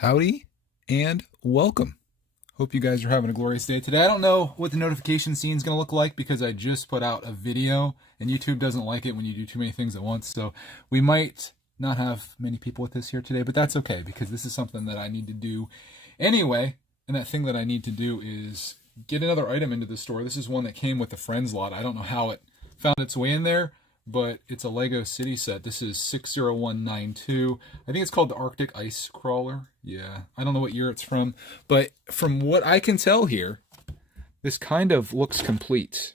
Howdy and welcome. Hope you guys are having a glorious day today. I don't know what the notification scene is going to look like because I just put out a video and YouTube doesn't like it when you do too many things at once. So we might not have many people with us here today, but that's okay because this is something that I need to do anyway. And that thing that I need to do is get another item into the store. This is one that came with the Friends lot. I don't know how it found its way in there, but it's a Lego City set. This is 60192. I think it's called the Arctic Ice Crawler. Yeah, I don't know what year it's from, but from what I can tell here, this kind of looks complete.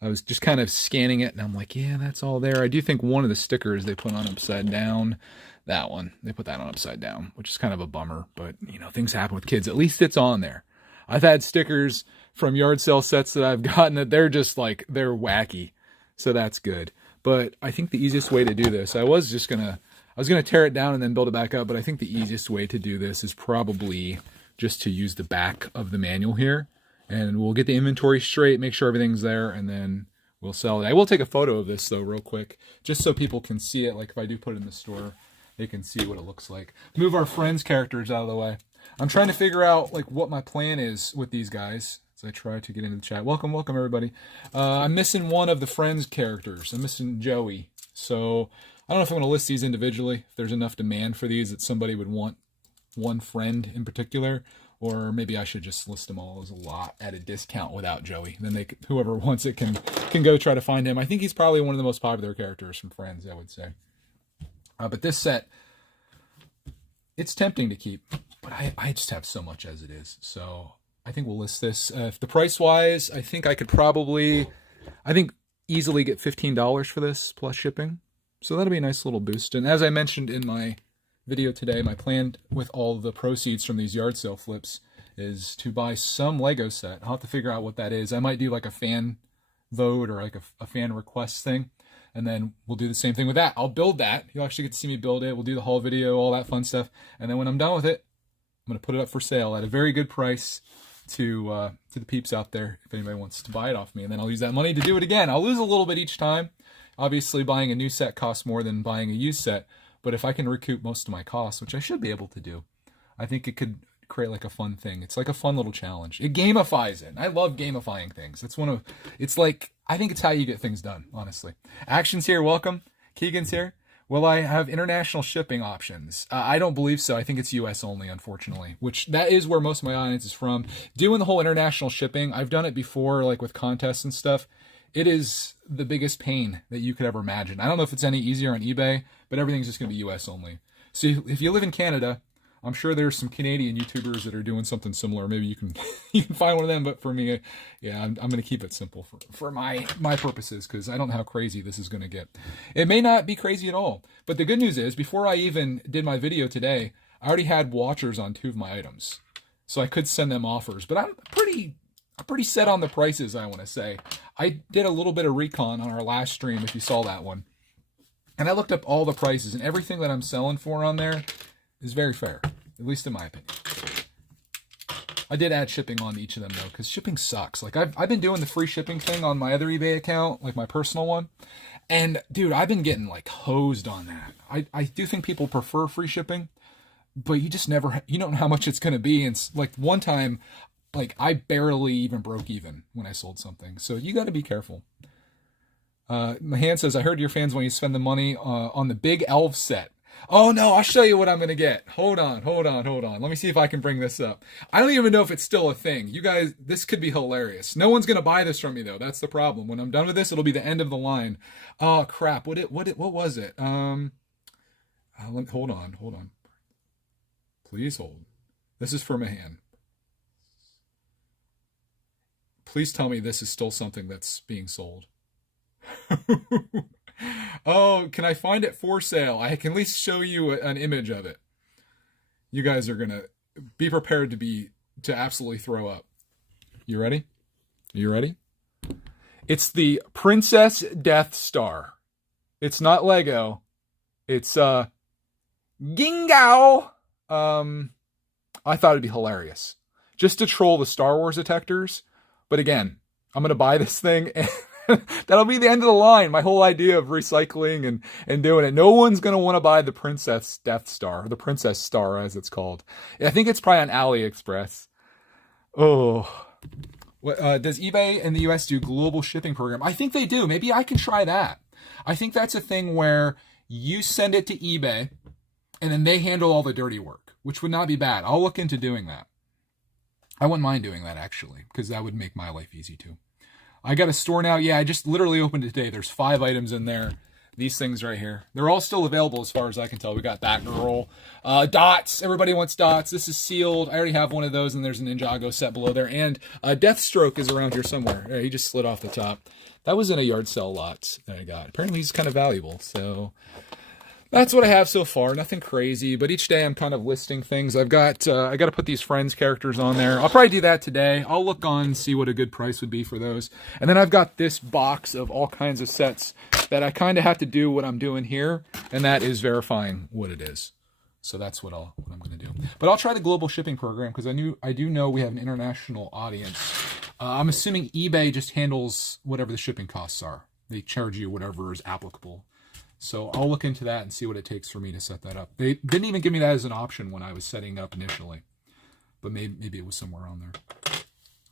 I was just kind of scanning it, and I'm like, yeah, that's all there. I do think one of the stickers they put on upside down, that one, they put that on upside down, which is kind of a bummer, but, you know, things happen with kids. At least it's on there. I've had stickers from yard sale sets that I've gotten that they're just like, they're wacky, so that's good. But I think the easiest way to do this, I was gonna tear it down and then build it back up, but I think the easiest way to do this is probably just to use the back of the manual here, and we'll get the inventory straight, make sure everything's there, and then we'll sell it. I will take a photo of this though real quick, just so people can see it. Like if I do put it in the store, they can see what it looks like. Move our Friends characters out of the way. I'm trying to figure out like what my plan is with these guys. I try to get into the chat. Welcome everybody. I'm missing one of the Friends characters. I'm missing Joey. So I don't know if I'm going to list these individually, if there's enough demand for these that somebody would want one friend in particular, or maybe I should just list them all as a lot at a discount without Joey. Then whoever wants it can go try to find him. I think he's probably one of the most popular characters from Friends, I would say. But this set, it's tempting to keep, but I just have so much as it is. So I think we'll list this. If the price-wise, I think I could probably, easily get $15 for this plus shipping. So that'll be a nice little boost. And as I mentioned in my video today, my plan with all the proceeds from these yard sale flips is to buy some Lego set. I'll have to figure out what that is. I might do like a fan vote or like a fan request thing. And then we'll do the same thing with that. I'll build that. You'll actually get to see me build it. We'll do the haul video, all that fun stuff. And then when I'm done with it, I'm going to put it up for sale at a very good price to the peeps out there if anybody wants to buy it off me, and then I'll use that money to do it again. I'll lose a little bit each time. Obviously buying a new set costs more than buying a used set, but if I can recoup most of my costs, which I should be able to do, I think it could create like a fun thing. It's like a fun little challenge. It gamifies it. I love gamifying things. I think it's how you get things done, honestly. Action's here, welcome. Keegan's here. Will I have international shipping options? I don't believe so. I think it's US only, unfortunately, which that is where most of my audience is from. Doing the whole international shipping, I've done it before, like with contests and stuff. It is the biggest pain that you could ever imagine. I don't know if it's any easier on eBay, but everything's just going to be US only. So if you live in Canada, I'm sure there's some Canadian YouTubers that are doing something similar. Maybe you can find one of them. But for me, yeah, I'm going to keep it simple for my purposes because I don't know how crazy this is going to get. It may not be crazy at all. But the good news is, before I even did my video today, I already had watchers on 2 of my items, so I could send them offers. But I'm pretty set on the prices. I want to say I did a little bit of recon on our last stream if you saw that one, and I looked up all the prices, and everything that I'm selling for on there is very fair, at least in my opinion. I did add shipping on each of them though, because shipping sucks. Like I've been doing the free shipping thing on my other eBay account, like my personal one, and dude, I've been getting like hosed on that. I do think people prefer free shipping, but you just never, you don't know how much it's going to be. And it's like one time, like I barely even broke even when I sold something. So you got to be careful. Mahan says, I heard your fans want you to spend the money on the big elf set. Oh no, I'll show you what I'm going to get. Hold on. Let me see if I can bring this up. I don't even know if it's still a thing. You guys, this could be hilarious. No one's going to buy this from me though. That's the problem. When I'm done with this, it'll be the end of the line. Oh crap. What was it? Hold on. Please hold. This is for Mahan. Please tell me this is still something that's being sold. Oh, can I find it for sale? I can at least show you an image of it. You guys are gonna be prepared to absolutely throw up. You ready? You ready? It's the Princess Death Star. It's not Lego. It's Gingao. I thought it'd be hilarious just to troll the Star Wars detectors. But again, I'm gonna buy this thing and That'll be the end of the line. My whole idea of recycling and doing it. No one's going to want to buy the Princess Death Star, the Princess Star as it's called. I think it's probably on AliExpress. Oh. Does eBay in the US do global shipping program? I think they do. Maybe I can try that. I think that's a thing where you send it to eBay and then they handle all the dirty work, which would not be bad. I'll look into doing that. I wouldn't mind doing that, actually, because that would make my life easy, too. I got a store now. Yeah, I just literally opened it today. There's 5 items in there. These things right here. They're all still available as far as I can tell. We got that girl. Dots. Everybody wants dots. This is sealed. I already have one of those, and there's an Ninjago set below there. And Deathstroke is around here somewhere. He just slid off the top. That was in a yard sale lot that I got. Apparently, he's kind of valuable, so... That's what I have so far. Nothing crazy, but each day I'm kind of listing things. I got to put these Friends characters on there. I'll probably do that today. I'll look on, see what a good price would be for those. And then I've got this box of all kinds of sets that I kind of have to do what I'm doing here, and that is verifying what it is. So that's what I'm going to do. But I'll try the global shipping program because I do know we have an international audience. I'm assuming eBay just handles whatever the shipping costs are. They charge you whatever is applicable. So I'll look into that and see what it takes for me to set that up. They didn't even give me that as an option when I was setting up initially. But maybe it was somewhere on there.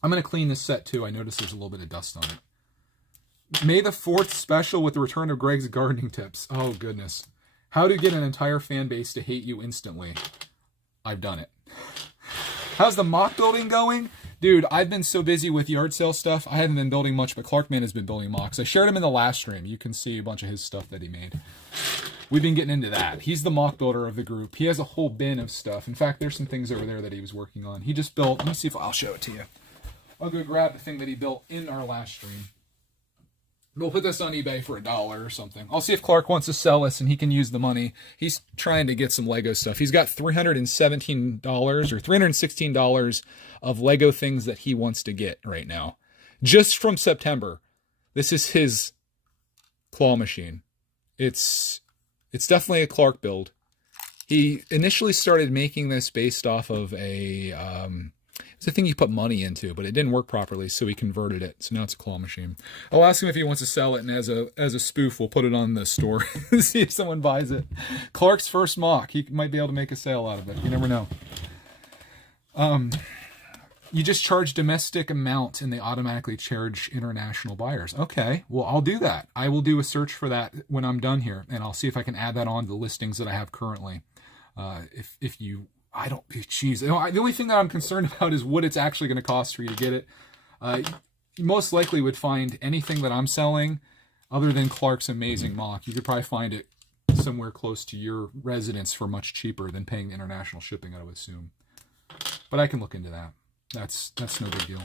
I'm going to clean this set too. I noticed there's a little bit of dust on it. May the 4th special with the return of Greg's gardening tips. Oh, goodness. How to get an entire fan base to hate you instantly. I've done it. How's the mock building going? Dude, I've been so busy with yard sale stuff, I haven't been building much, but Clarkman has been building mocks. I shared him in the last stream. You can see a bunch of his stuff that he made. We've been getting into that. He's the mock builder of the group. He has a whole bin of stuff. In fact, there's some things over there that he was working on. He just built, let me see if I'll show it to you. I'll go grab the thing that he built in our last stream. We'll put this on eBay for $1 or something. I'll see if Clark wants to sell us and he can use the money. He's trying to get some Lego stuff. He's got $317 or $316 of Lego things that he wants to get right now. Just from September. This is his claw machine. It's definitely a Clark build. He initially started making this based off of a... it's a thing you put money into, but it didn't work properly, so he converted it. So now it's a claw machine. I'll ask him if he wants to sell it, and as a spoof, we'll put it on the store and see if someone buys it. Clark's first mock. He might be able to make a sale out of it. You never know. You just charge domestic amount, and they automatically charge international buyers. Okay, well, I'll do that. I will do a search for that when I'm done here, and I'll see if I can add that on to the listings that I have currently. If you... I don't, geez. The only thing that I'm concerned about is what it's actually going to cost for you to get it. You most likely would find anything that I'm selling other than Clark's amazing mock. You could probably find it somewhere close to your residence for much cheaper than paying the international shipping, I would assume. But I can look into that. That's no big deal.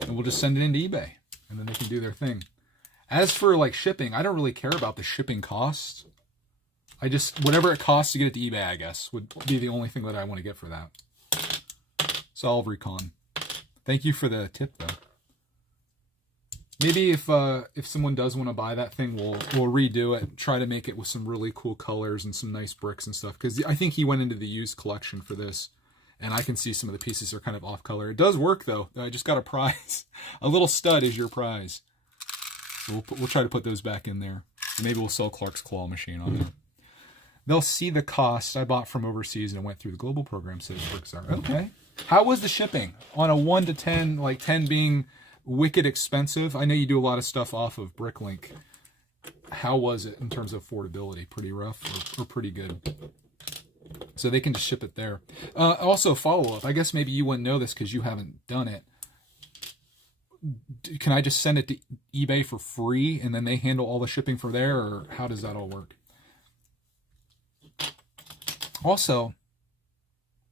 And we'll just send it into eBay, and then they can do their thing. As for like shipping, I don't really care about the shipping costs. I just, whatever it costs to get it to eBay, I guess, would be the only thing that I want to get for that. So I'll recon. Thank you for the tip, though. Maybe if someone does want to buy that thing, we'll redo it, try to make it with some really cool colors and some nice bricks and stuff. Because I think he went into the used collection for this, and I can see some of the pieces are kind of off color. It does work, though. I just got a prize. A little stud is your prize. So we'll try to put those back in there. Maybe we'll sell Clark's claw machine on there. They'll see the cost I bought from overseas and went through the global program, says Brickstar. Okay. How was the shipping? On a 1 to 10, like 10 being wicked expensive. I know you do a lot of stuff off of Bricklink. How was it in terms of affordability? Pretty rough or pretty good? So they can just ship it there. Also, follow-up. I guess maybe you wouldn't know this because you haven't done it. Can I just send it to eBay for free and then they handle all the shipping for there? Or how does that all work? Also,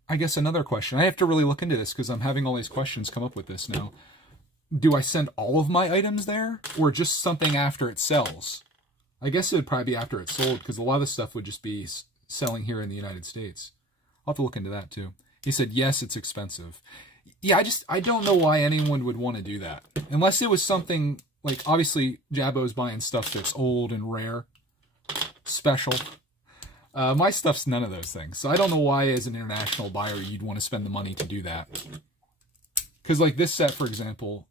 I guess another question. I have to really look into this because I'm having all these questions come up with this now. Do I send all of my items there or just something after it sells? I guess it would probably be after it's sold because a lot of the stuff would just be selling here in the United States. I'll have to look into that too. He said, yes, it's expensive. Yeah, I don't know why anyone would want to do that. Unless it was something like, obviously, Jabbo's buying stuff that's old and rare, special. My stuff's none of those things. So I don't know why, as an international buyer, you'd want to spend the money to do that. Because, like, this set, for example,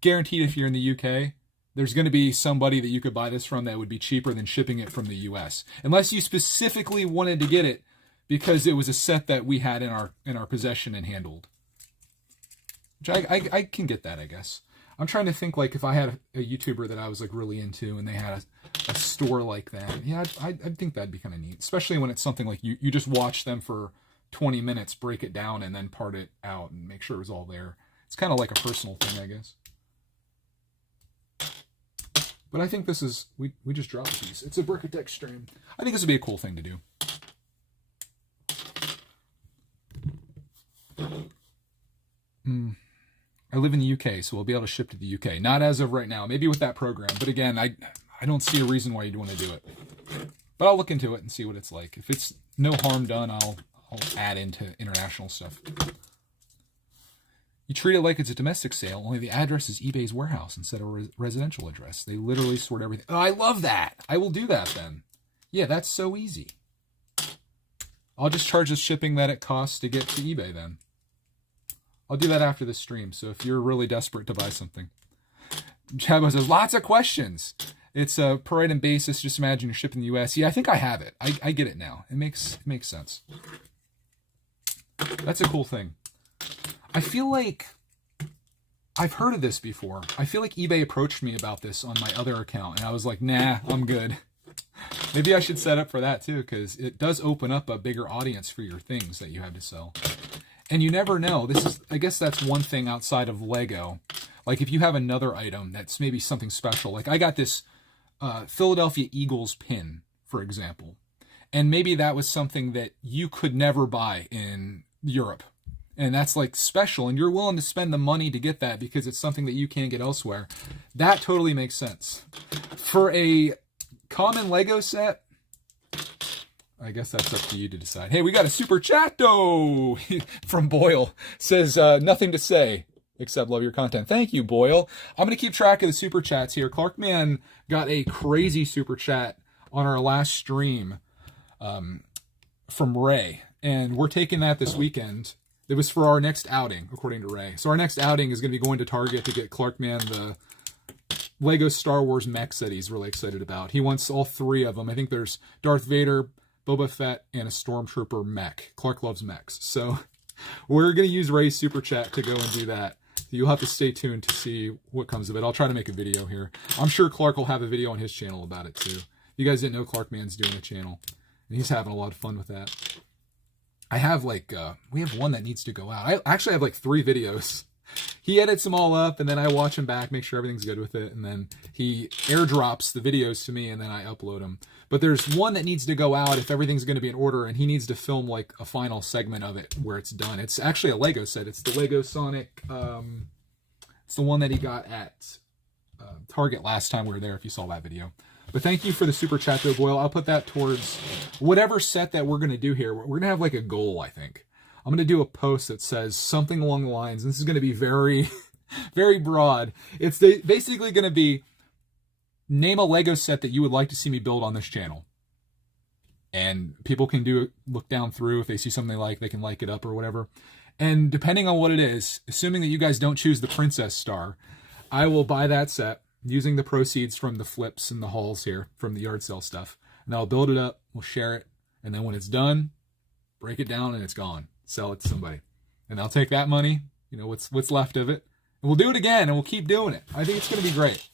guaranteed if you're in the UK, there's going to be somebody that you could buy this from that would be cheaper than shipping it from the US. Unless you specifically wanted to get it because it was a set that we had in our possession and handled. Which I can get that, I guess. I'm trying to think, like, if I had a YouTuber that I was, like, really into and they had a store like that. Yeah, I'd think that'd be kind of neat. Especially when it's something like you just watch them for 20 minutes, break it down, and then part it out and make sure it was all there. It's kind of like a personal thing, I guess. But I think this is, we just dropped a piece. It's a Brickitect stream. I think this would be a cool thing to do. I live in the UK, so we'll be able to ship to the UK. Not as of right now. Maybe with that program. But again, I don't see a reason why you'd want to do it. But I'll look into it and see what it's like. If it's no harm done, I'll add into international stuff. You treat it like it's a domestic sale, only the address is eBay's warehouse instead of a residential address. They literally sort everything. Oh, I love that. I will do that then. Yeah, that's so easy. I'll just charge the shipping that it costs to get to eBay then. I'll do that after this stream, so if you're really desperate to buy something. Chabo says, lots of questions. It's a per item basis. Just imagine you're shipping the US. Yeah, I think I have it. I get it now. It makes sense. That's a cool thing. I feel like I've heard of this before. I feel like eBay approached me about this on my other account, and I was like, nah, I'm good. Maybe I should set up for that too, because it does open up a bigger audience for your things that you have to sell. And you never know. I guess that's one thing outside of Lego. Like if you have another item that's maybe something special. Like I got this Philadelphia Eagles pin, for example. And maybe that was something that you could never buy in Europe. And that's like special. And you're willing to spend the money to get that because it's something that you can't get elsewhere. That totally makes sense. For a common Lego set, I guess that's up to you to decide. Hey, we got a super chat though from Boyle. Says nothing to say except love your content. Thank you, Boyle. I'm going to keep track of the super chats here. Clarkman got a crazy super chat on our last stream from Ray. And we're taking that this weekend. It was for our next outing, according to Ray. So our next outing is going to be going to Target to get Clarkman the Lego Star Wars mechs that he's really excited about. He wants all three of them. I think there's Darth Vader, Boba Fett, and a Stormtrooper mech. Clark loves mechs. So we're going to use Ray's super chat to go and do that. You'll have to stay tuned to see what comes of it. I'll try to make a video here. I'm sure Clark will have a video on his channel about it too. You guys didn't know Clarkman's doing a channel. And he's having a lot of fun with that. I have like, we have one that needs to go out. I actually have like 3 videos. He edits them all up and then I watch them back, make sure everything's good with it. And then he airdrops the videos to me and then I upload them. But there's one that needs to go out if everything's going to be in order and he needs to film like a final segment of it where it's done. It's actually a Lego set. It's the Lego Sonic. It's the one that he got at Target last time we were there, if you saw that video. But thank you for the super chat though, Boyle. I'll put that towards whatever set that we're going to do here. We're going to have like a goal, I think. I'm going to do a post that says something along the lines. This is going to be very, very broad. It's basically going to be name a Lego set that you would like to see me build on this channel. And people can look down through. If they see something they like, they can like it up or whatever. And depending on what it is, assuming that you guys don't choose the Princess Star, I will buy that set using the proceeds from the flips and the hauls here from the yard sale stuff. And I'll build it up, we'll share it, and then when it's done, break it down and it's gone. Sell it to somebody. And I'll take that money, you know, what's left of it, and we'll do it again and we'll keep doing it. I think it's going to be great.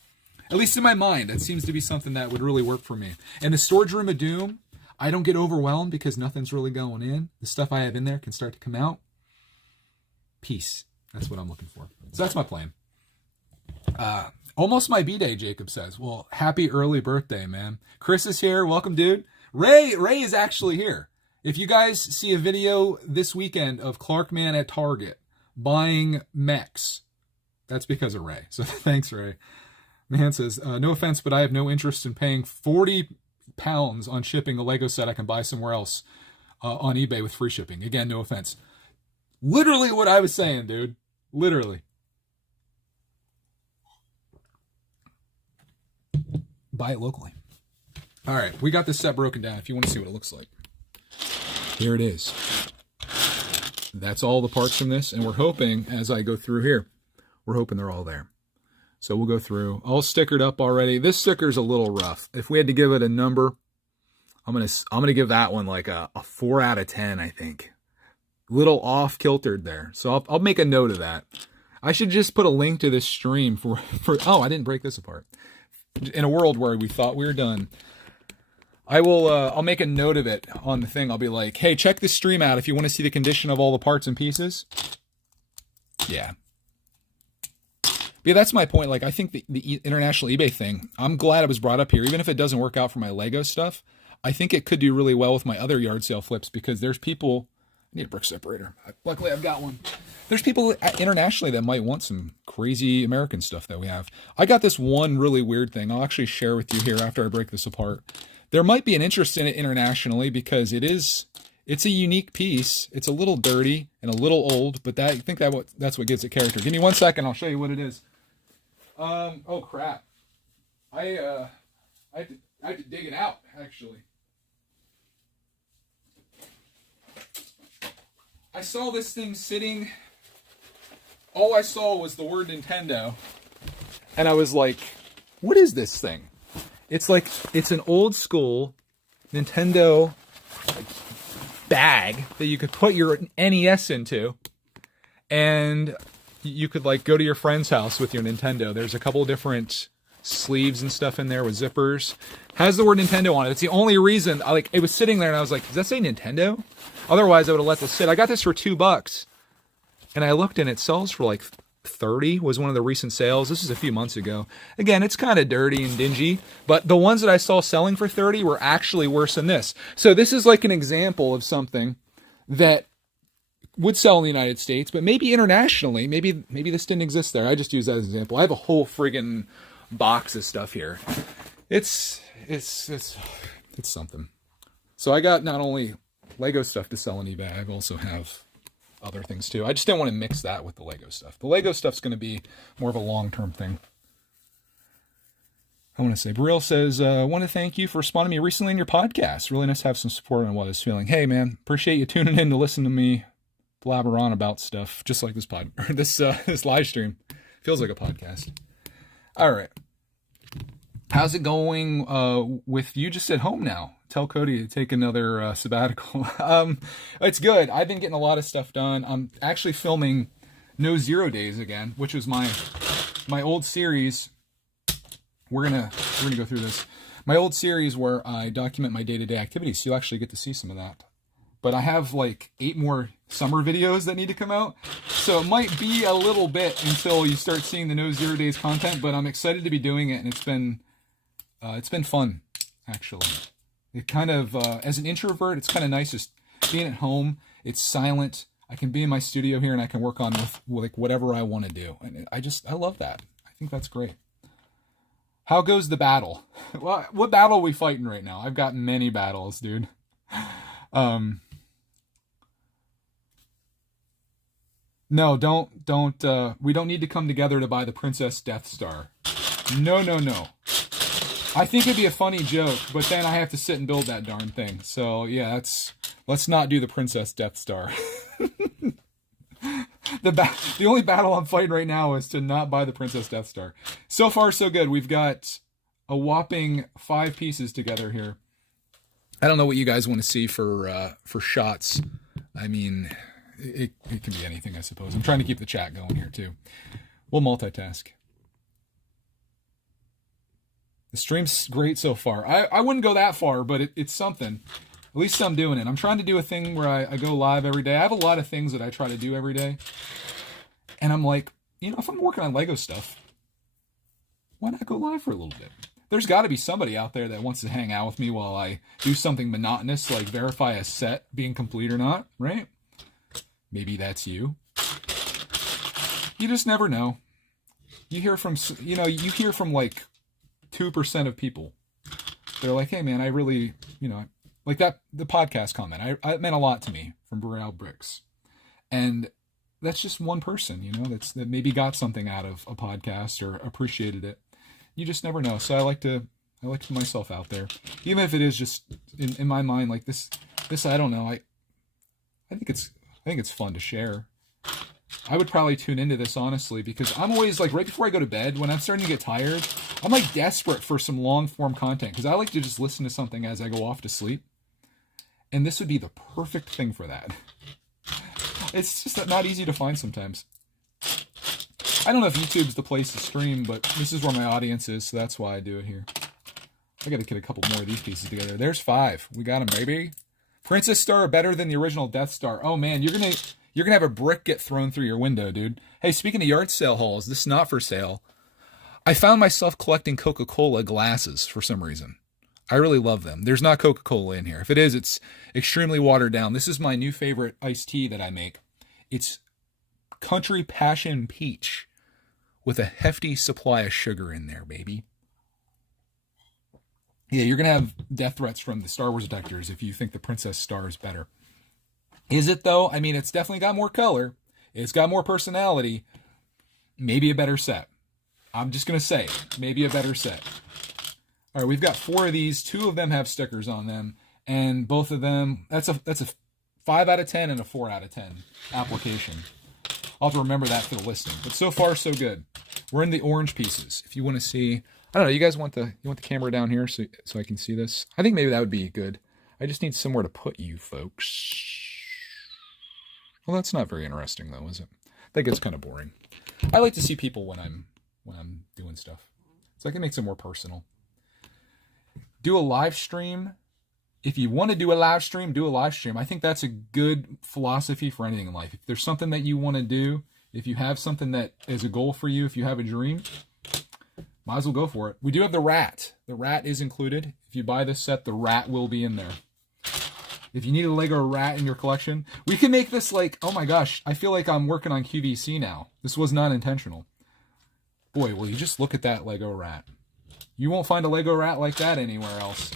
At least in my mind, that seems to be something that would really work for me. And the storage room of doom, I don't get overwhelmed because nothing's really going in. The stuff I have in there can start to come out. Peace. That's what I'm looking for. So that's my plan. Almost my B-Day, Jacob says. Well, happy early birthday, man. Chris is here. Welcome, dude. Ray is actually here. If you guys see a video this weekend of Clarkman at Target buying mechs, that's because of Ray. So thanks, Ray. Man says, no offense, but I have no interest in paying 40 pounds on shipping a Lego set I can buy somewhere else on eBay with free shipping. Again, no offense. Literally what I was saying, dude. Literally. Buy it locally. All right, we got this set broken down if you want to see what it looks like. Here it is. That's all the parts from this, and we're hoping, as I go through here, we're hoping they're all there. So we'll go through. All stickered up already. This sticker's a little rough. If we had to give it a number, I'm gonna give that one like a 4 out of 10, I think. Little off kiltered there. So I'll make a note of that. I should just put a link to this stream for oh, I didn't break this apart. In a world where we thought we were done. I'll make a note of it on the thing. I'll be like, hey, check this stream out if you want to see the condition of all the parts and pieces. Yeah. Yeah, that's my point. Like, I think the international eBay thing, I'm glad it was brought up here. Even if it doesn't work out for my Lego stuff, I think it could do really well with my other yard sale flips because there's people, I need a brick separator. Luckily, I've got one. There's people internationally that might want some crazy American stuff that we have. I got this one really weird thing. I'll actually share with you here after I break this apart. There might be an interest in it internationally because it's a unique piece. It's a little dirty and a little old, but I think that's what gives it character. Give me 1 second. I'll show you what it is. Oh crap. I had to dig it out, actually. I saw this thing sitting. All I saw was the word Nintendo. And I was like, what is this thing? It's an old school Nintendo bag that you could put your NES into. And you could go to your friend's house with your Nintendo. There's a couple different sleeves and stuff in there with zippers. Has the word Nintendo on it. It's the only reason it was sitting there and I was like, does that say Nintendo? Otherwise I would have let this sit. I got this for $2 and I looked and it sells for like 30 was one of the recent sales. This is a few months ago. Again, it's kind of dirty and dingy, but the ones that I saw selling for 30 were actually worse than this. So this is like an example of something that would sell in the United States, but maybe internationally, maybe this didn't exist there. I just use that as an example. I have a whole friggin' box of stuff here. It's something. So I got not only Lego stuff to sell on eBay, I also have other things too. I just didn't want to mix that with the Lego stuff. The Lego stuff's going to be more of a long-term thing. I want to say, Brill says, I want to thank you for responding to me recently in your podcast. Really nice to have some support on what I was feeling. Hey man, appreciate you tuning in to listen to me blabber on about stuff, just like this live stream. Feels like a podcast. All right. How's it going with you just at home now? Tell Cody to take another sabbatical. It's good. I've been getting a lot of stuff done. I'm actually filming No 0 Days again, which was my old series. We're gonna go through this. My old series where I document my day-to-day activities. So you'll actually get to see some of that. But I have like 8 more summer videos that need to come out. So it might be a little bit until you start seeing the No 0 Days content, but I'm excited to be doing it, and it's been fun, actually. It kind of, as an introvert, it's kind of nice just being at home. It's silent. I can be in my studio here and I can work on with whatever I want to do. And I love that. I think that's great. How goes the battle? Well, what battle are we fighting right now? I've got many battles, dude. No, don't, we don't need to come together to buy the Princess Death Star. No. I think it'd be a funny joke, but then I have to sit and build that darn thing. So yeah, let's not do the Princess Death Star. The only battle I'm fighting right now is to not buy the Princess Death Star. So far, so good. We've got a whopping 5 pieces together here. I don't know what you guys want to see for shots. I mean, it can be anything, I suppose. I'm trying to keep the chat going here too. We'll multitask. The stream's great so far. I wouldn't go that far, but it's something. At least I'm doing it. I'm trying to do a thing where I go live every day. I have a lot of things that I try to do every day. And I'm like, if I'm working on Lego stuff, why not go live for a little bit? There's got to be somebody out there that wants to hang out with me while I do something monotonous, like verify a set being complete or not, right? Maybe that's you. You just never know. You hear from like 2% of people. They're like, hey man, I really, like that, the podcast comment, it meant a lot to me from Burrell Bricks. And that's just one person, that maybe got something out of a podcast or appreciated it. You just never know. So I like to put myself out there, even if it is just in my mind, like this, I don't know. I think it's fun to share. I would probably tune into this, honestly, because I'm always like, right before I go to bed, when I'm starting to get tired, I'm like desperate for some long form content, because I like to just listen to something as I go off to sleep. And this would be the perfect thing for that. It's just not easy to find sometimes. I don't know if YouTube's the place to stream, but this is where my audience is, so that's why I do it here. I gotta get a couple more of these pieces together. There's 5. We got them, baby. Princess Star better than the original Death Star. Oh man, you're gonna have a brick get thrown through your window, dude. Hey, speaking of yard sale hauls, this is not for sale. I found myself collecting Coca-Cola glasses for some reason. I really love them. There's not Coca-Cola in here. If it is, it's extremely watered down. This is my new favorite iced tea that I make. It's Country Passion Peach with a hefty supply of sugar in there, baby. Yeah, you're going to have death threats from the Star Wars detectors if you think the Princess Star is better. Is it, though? I mean, it's definitely got more color. It's got more personality. Maybe a better set. I'm just going to say, maybe a better set. All right, we've got 4 of these. 2 of them have stickers on them. And both of them, that's a 5 out of 10 and a 4 out of 10 application. I'll have to remember that for the listing. But so far, so good. We're in the orange pieces. If you want to see, I don't know, you guys want the camera down here so I can see this? I think maybe that would be good. I just need somewhere to put you folks. Well, that's not very interesting though, is it? That gets kind of boring. I like to see people when I'm doing stuff. So I can make it more personal. Do a live stream. If you want to do a live stream, do a live stream. I think that's a good philosophy for anything in life. If there's something that you want to do, if you have something that is a goal for you, if you have a dream, might as well go for it. We do have the rat. The rat is included. If you buy this set, the rat will be in there. If you need a Lego rat in your collection, we can make this like, oh my gosh, I feel like I'm working on QVC now. This was not intentional. Boy, will you just look at that Lego rat. You won't find a Lego rat like that anywhere else.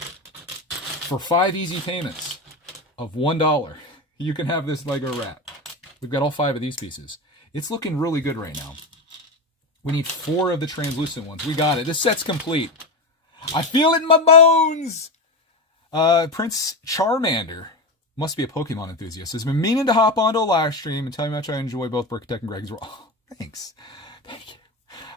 For 5 easy payments of $1, you can have this Lego rat. We've got all 5 of these pieces. It's looking really good right now. We need 4 of the translucent ones. We got it. This set's complete. I feel it in my bones! Prince Charmander, must be a Pokemon enthusiast, has been meaning to hop onto a live stream and tell me how much I enjoy both Brickitect and Greg's World. Oh, thanks. Thank you.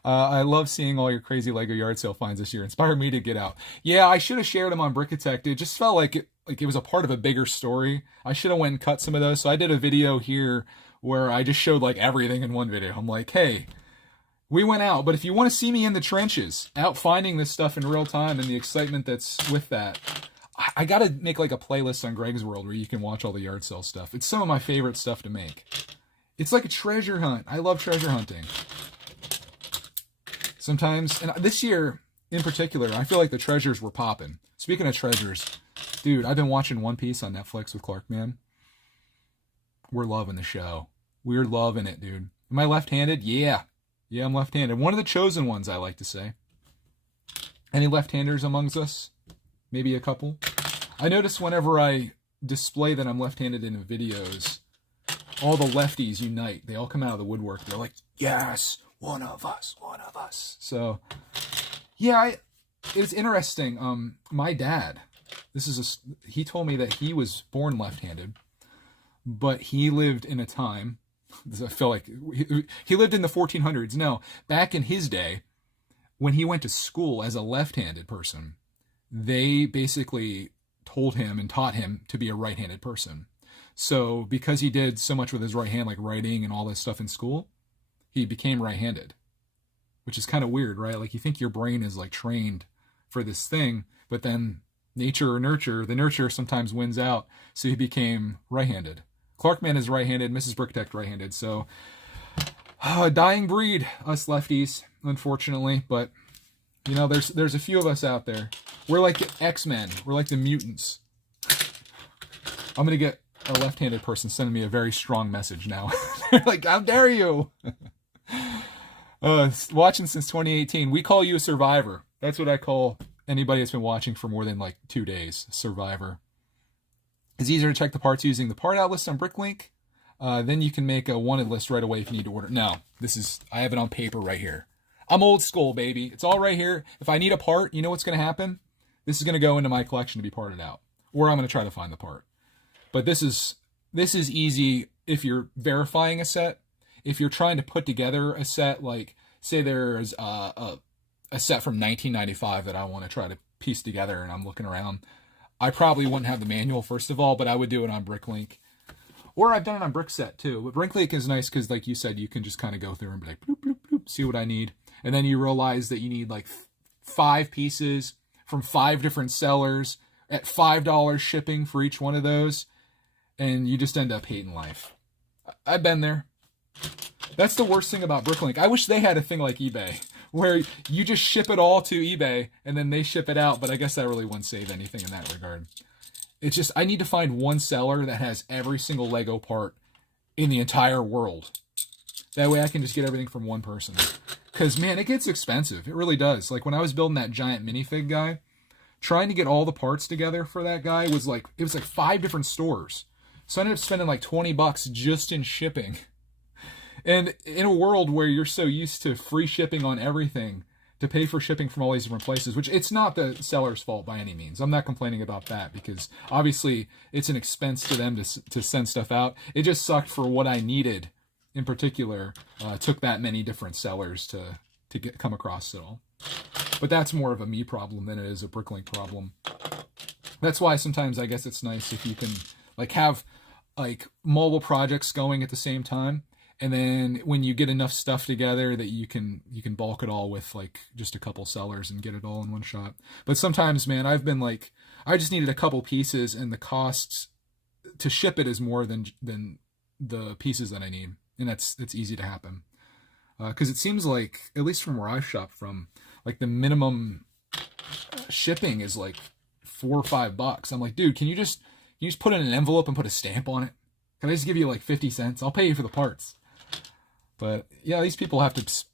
I love seeing all your crazy Lego yard sale finds this year. Inspired me to get out. Yeah, I should have shared them on Brickitect. It just felt like it was a part of a bigger story. I should have went and cut some of those. So I did a video here where I just showed like everything in one video. I'm like, hey, we went out. But if you want to see me in the trenches, out finding this stuff in real time and the excitement that's with that, I got to make like a playlist on Greg's World where you can watch all the yard sale stuff. It's some of my favorite stuff to make. It's like a treasure hunt. I love treasure hunting. Sometimes, and this year in particular, I feel like the treasures were popping. Speaking of treasures, dude, I've been watching One Piece on Netflix with Clark, man. We're loving the show. We're loving it, dude. Am I left-handed? Yeah. Yeah, I'm left-handed. One of the chosen ones, I like to say. Any left-handers amongst us? Maybe a couple. I notice whenever I display that I'm left-handed in videos, all the lefties unite. They all come out of the woodwork. They're like, yes, one of us, one of us. So, yeah, it's interesting. My dad, he told me that he was born left-handed, but he lived in a time, I feel like he lived in the 1400s. No, back in his day, when he went to school as a left-handed person, they basically told him and taught him to be a right-handed person. So because he did so much with his right hand, like writing and all this stuff in school, he became right-handed, which is kind of weird, right? Like you think your brain is like trained for this thing, but then nature or nurture, the nurture sometimes wins out. So he became right-handed. Clarkman is right-handed, Mrs. Brickitect right-handed. So dying breed, us lefties, unfortunately, but you know, there's a few of us out there. We're like X-Men. We're like the mutants. I'm going to get a left-handed person sending me a very strong message now. They're like, how dare you? Watching since 2018. We call you a survivor. That's what I call anybody that's been watching for more than like 2 days. Survivor. It's easier to check the parts using the part out list on Bricklink. Then you can make a wanted list right away if you need to order. No, I have it on paper right here. I'm old school, baby. It's all right here. If I need a part, you know what's going to happen? This is going to go into my collection to be parted out. Or I'm going to try to find the part. But this is easy if you're verifying a set. if you're trying to put together a set, like say there's a set from 1995 that I want to try to piece together and I'm looking around, I probably wouldn't have the manual first of all, but I would do it on Bricklink. Or I've done it on Brickset too. But Bricklink is nice because, like you said, you can just kind of go through and be like, bloop, bloop, bloop, see what I need. And then you realize that you need like 5 pieces from 5 different sellers at $5 shipping for each one of those. And you just end up hating life. I've been there. That's the worst thing about Bricklink. I wish they had a thing like eBay where you just ship it all to eBay and then they ship it out. But I guess that really wouldn't save anything in that regard. It's just, I need to find one seller that has every single Lego part in the entire world. That way I can just get everything from one person. Because, man, it gets expensive. It really does. Like, when I was building that giant minifig guy, trying to get all the parts together for that guy was like, it was like 5 different stores. So I ended up spending like $20 just in shipping. And in a world where you're so used to free shipping on everything, to pay for shipping from all these different places, which it's not the seller's fault by any means. I'm not complaining about that because obviously it's an expense to them to send stuff out. It just sucked for what I needed in particular. Took that many different sellers to come across it all. But that's more of a me problem than it is a Bricklink problem. That's why sometimes I guess it's nice if you can like have like multiple projects going at the same time. And then when you get enough stuff together that you can bulk it all with like just a couple sellers and get it all in one shot. But sometimes, man, I've been like, I just needed a couple pieces and the costs to ship it is more than the pieces that I need. And that's easy to happen. Because it seems like, at least from where I shop from, like the minimum shipping is like $4 or $5. I'm like, dude, can you just put it in an envelope and put a stamp on it? Can I just give you like 50 cents? I'll pay you for the parts. But yeah, these people have to,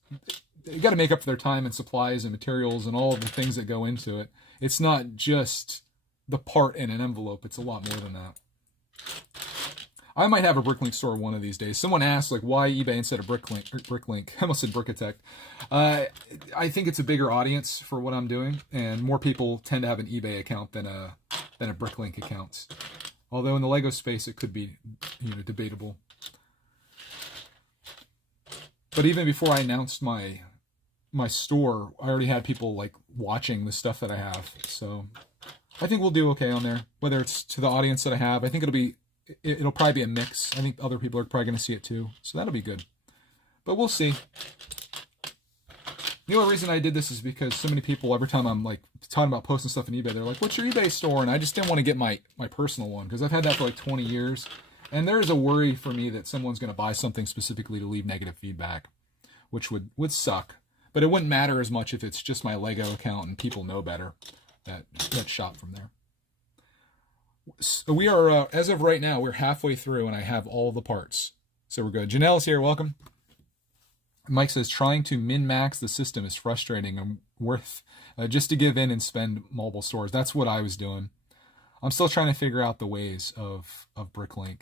you got to make up for their time and supplies and materials and all of the things that go into it. It's not just the part in an envelope. It's a lot more than that. I might have a Bricklink store one of these days. Someone asked, like, why eBay instead of Bricklink? I almost said Brickitect. I think it's a bigger audience for what I'm doing, and more people tend to have an eBay account than a Bricklink account. Although in the Lego space, it could be, debatable. But even before I announced my store, I already had people like watching the stuff that I have. So I think we'll do okay on there. Whether it's to the audience that I have, I think it'll probably be a mix. I think other people are probably going to see it too. So that'll be good. But we'll see. The only reason I did this is because so many people, every time I'm like talking about posting stuff on eBay, they're like, what's your eBay store? And I just didn't want to get my personal one because I've had that for like 20 years. And there's a worry for me that someone's going to buy something specifically to leave negative feedback, which would suck. But it wouldn't matter as much if it's just my Lego account and people know better that shop from there. So we are, as of right now, we're halfway through and I have all the parts. So we're good. Janelle's here. Welcome. Mike says, trying to min-max the system is frustrating and worth just to give in and spend multiple stores. That's what I was doing. I'm still trying to figure out the ways of Bricklink.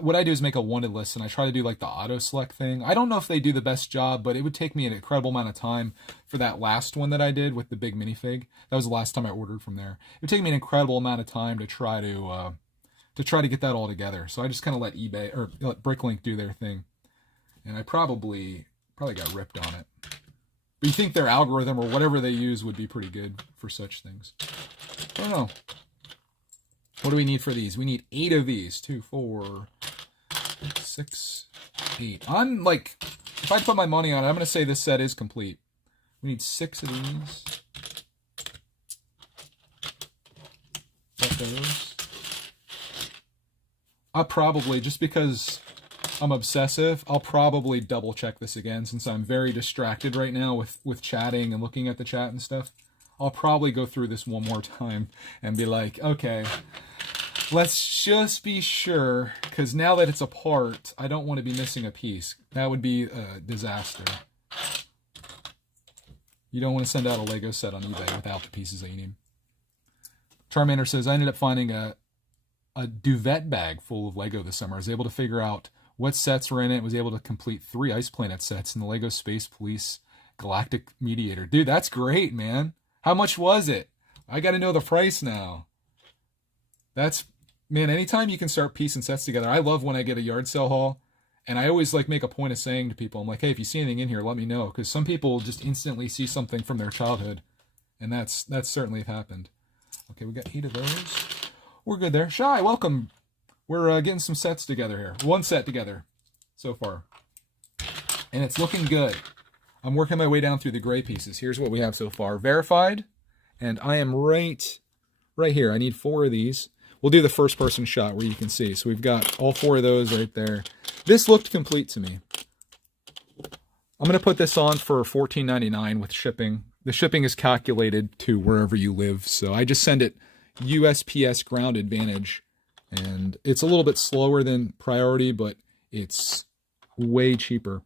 What I do is make a wanted list, and I try to do like the auto select thing. I don't know if they do the best job, but it would take me an incredible amount of time for that last one that I did with the big minifig. That was the last time I ordered from there. It would take me an incredible amount of time to try to get that all together. So I just kind of let eBay or let Bricklink do their thing, and I probably got ripped on it. But you think their algorithm or whatever they use would be pretty good for such things? I don't know. What do we need for these? We need 8 of these. 2, 4, 6, 8. I'm like, if I put my money on it, I'm going to say this set is complete. We need 6 of these. Got those. I'll probably, just because I'm obsessive, I'll probably double check this again since I'm very distracted right now with chatting and looking at the chat and stuff. I'll probably go through this one more time and be like, okay, let's just be sure, because now that it's apart, I don't want to be missing a piece. That would be a disaster. You don't want to send out a Lego set on eBay without the pieces that you need. Charmander says, I ended up finding a duvet bag full of Lego this summer. I was able to figure out what sets were in it. Was able to complete 3 Ice Planet sets in the Lego Space Police Galactic Mediator. Dude, that's great, man. How much was it? I got to know the price now. That's, man, anytime you can start piecing sets together. I love when I get a yard sale haul And I always like make a point of saying to people, I'm like, hey, if you see anything in here, let me know. Because some people just instantly see something from their childhood. And that's certainly happened. Okay, we got 8 of those. We're good there. Shy, welcome. We're getting some sets together here. 1 set together so far. And it's looking good. I'm working my way down through the gray pieces. Here's what we have so far. Verified. And I am right here. I need 4 of these. We'll do the first person shot where you can see. So we've got all 4 of those right there. This looked complete to me. I'm going to put this on for $14.99 with shipping. The shipping is calculated to wherever you live. So I just send it USPS Ground Advantage. And it's a little bit slower than Priority, but it's way cheaper.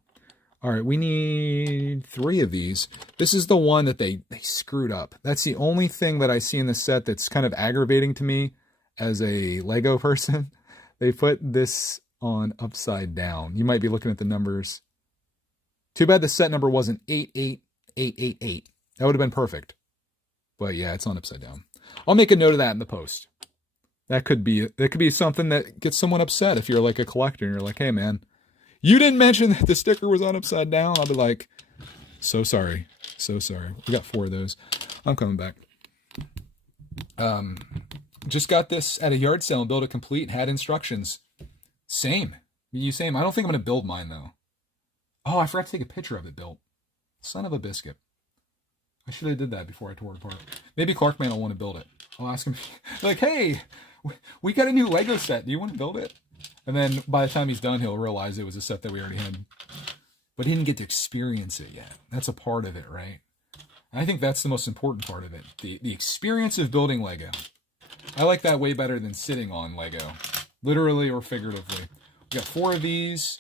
All right, we need 3 of these. This is the one that they screwed up. That's the only thing that I see in the set that's kind of aggravating to me as a Lego person. They put this on upside down. You might be looking at the numbers. Too bad the set number wasn't 88888. That would have been perfect. But yeah, it's on upside down. I'll make a note of that in the post. That could be something that gets someone upset if you're like a collector and you're like, hey man, you didn't mention that the sticker was on upside down. I'll be like, so sorry. So sorry. We got 4 of those. I'm coming back. Just got this at a yard sale and built it complete. Had instructions. Same. Same. I don't think I'm going to build mine, though. Oh, I forgot to take a picture of it built. Son of a biscuit. I should have did that before I tore it apart. Maybe Clarkman will want to build it. I'll ask him, like, hey, we got a new Lego set. Do you want to build it? And then by the time he's done, he'll realize it was a set that we already had. But he didn't get to experience it yet. That's a part of it, right? And I think that's the most important part of it. The experience of building Lego. I like that way better than sitting on Lego. Literally or figuratively. We got 4 of these.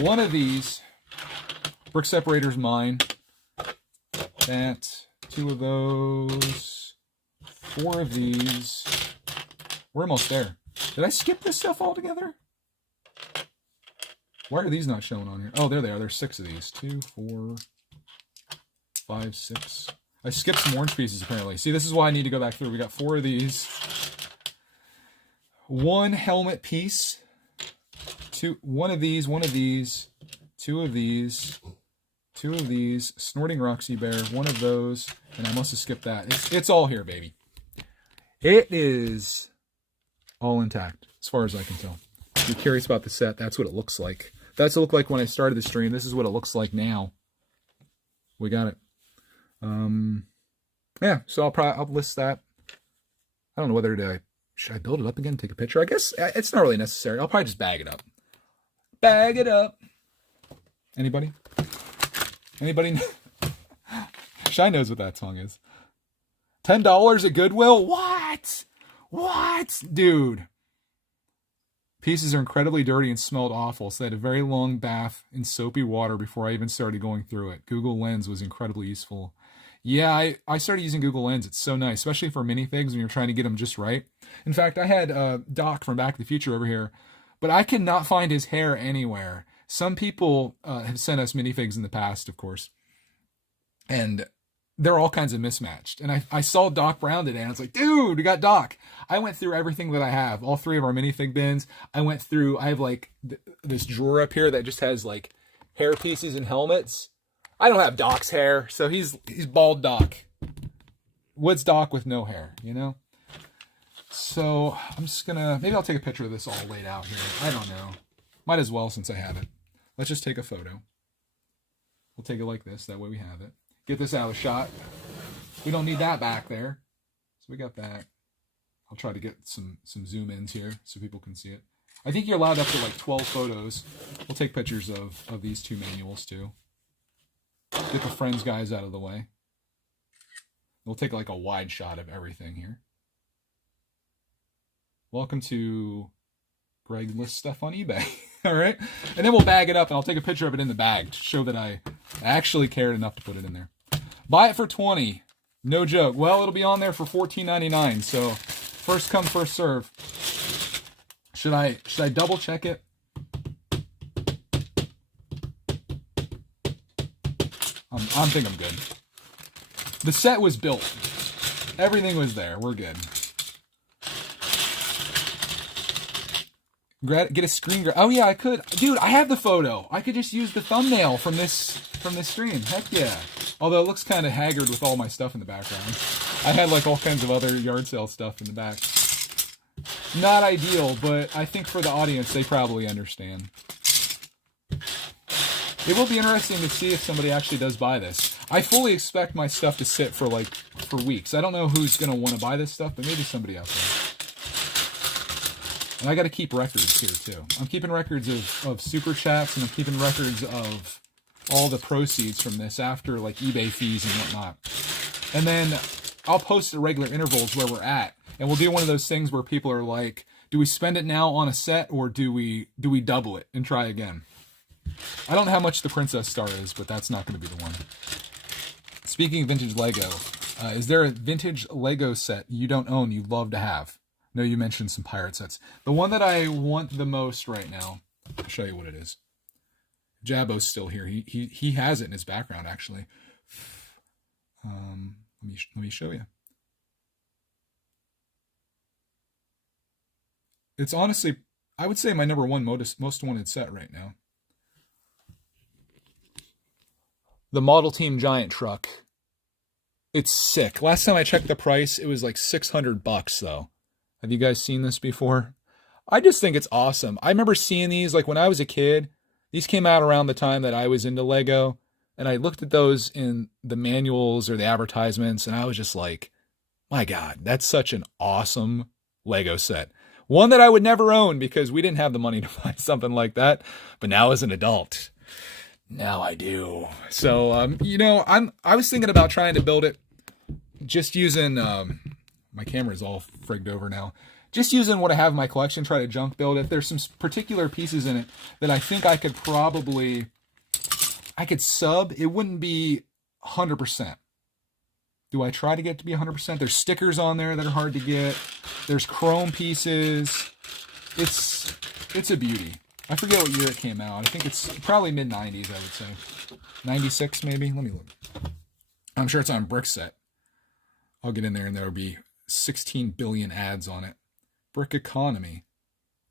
1 of these. Brick separator's mine. That. 2 of those. 4 of these. We're almost there. Did I skip this stuff altogether? Why are these not showing on here? Oh, there they are. There's 6 of these. 2, 4, 5, 6. I skipped some orange pieces, apparently. See, this is why I need to go back through. We got 4 of these. 1 helmet piece. 1 of these, 1 of these. 2 of these. 2 of these. Snorting Roxy Bear. 1 of those. And I must have skipped that. It's all here, baby. It is all intact, as far as I can tell. If you're curious about the set, that's what it looks like. That's what it looked like when I started the stream. This is what it looks like now. We got it. Yeah, so I'll list that. I don't know whether should I build it up again and take a picture? I guess it's not really necessary. I'll probably just bag it up. Bag it up. Anybody? Anybody? Shy knows what that song is. $10 at Goodwill? What? What? Dude. Pieces are incredibly dirty and smelled awful, so I had a very long bath in soapy water before I even started going through it. Google Lens was incredibly useful. Yeah, I started using Google Lens. It's so nice, especially for minifigs when you're trying to get them just right. In fact, I had Doc from Back to the Future over here, but I could not find his hair anywhere. Some people have sent us minifigs in the past, of course, and they're all kinds of mismatched. And I saw Doc Brown today, and I was like, dude, we got Doc. I went through everything that I have, all 3 of our minifig bins. I have like this drawer up here that just has like hair pieces and helmets. I don't have Doc's hair, so he's bald Doc. What's Doc with no hair, you know? So I'm just gonna, maybe I'll take a picture of this all laid out here. I don't know. Might as well since I have it. Let's just take a photo. We'll take it like this, that way we have it. Get this out of the shot. We don't need that back there. So we got that. I'll try to get some zoom ins here so people can see it. I think you're allowed up to like 12 photos. We'll take pictures of these 2 manuals too. Get the Friends guys out of the way. We'll take like a wide shot of everything here. Welcome to Greg lists stuff on eBay. All right. And then we'll bag it up and I'll take a picture of it in the bag to show that I actually cared enough to put it in there. Buy it for $20. No joke. Well, it'll be on there for $14.99. So first come, first serve. Should I double check it? I think I'm good. The set was built. Everything was there. We're good. Get a screen grab. Oh yeah, I could. Dude, I have the photo. I could just use the thumbnail from this stream. Heck yeah. Although it looks kind of haggard with all my stuff in the background. I had like all kinds of other yard sale stuff in the back. Not ideal, but I think for the audience, they probably understand. It will be interesting to see if somebody actually does buy this. I fully expect my stuff to sit for weeks. I don't know who's going to want to buy this stuff, but maybe somebody out there. And I got to keep records here too. I'm keeping records of super chats, and I'm keeping records of all the proceeds from this after like eBay fees and whatnot. And then I'll post at regular intervals where we're at, and we'll do one of those things where people are like, do we spend it now on a set, or do we double it and try again? I don't know how much the Princess Star is, but that's not going to be the one. Speaking of vintage Lego, is there a vintage Lego set you don't own you'd love to have? No, you mentioned some pirate sets. The one that I want the most right now, I'll show you what it is. Jabbo's still here. He has it in his background, actually. Let me show you. It's honestly, I would say, my number one most wanted set right now. The Model Team Giant Truck. It's sick. Last time I checked the price, it was like $600 though. Have you guys seen this before? I just think it's awesome. I remember seeing these like when I was a kid. These came out around the time that I was into Lego, and I looked at those in the manuals or the advertisements, and I was just like, my God, that's such an awesome Lego set. One that I would never own because we didn't have the money to buy something like that. But now as an adult, now I do. So, I was thinking about trying to build it just using, my camera's all frigged over now. Just using what I have in my collection, try to junk build it. There's some particular pieces in it that I think I could sub. It wouldn't be 100%. Do I try to get it to be 100%? There's stickers on there that are hard to get. There's chrome pieces. It's a beauty. I forget what year it came out. I think it's probably mid-90s, I would say. 96 maybe? Let me look. I'm sure it's on Brickitect. I'll get in there and there'll be 16 billion ads on it. Brick Economy.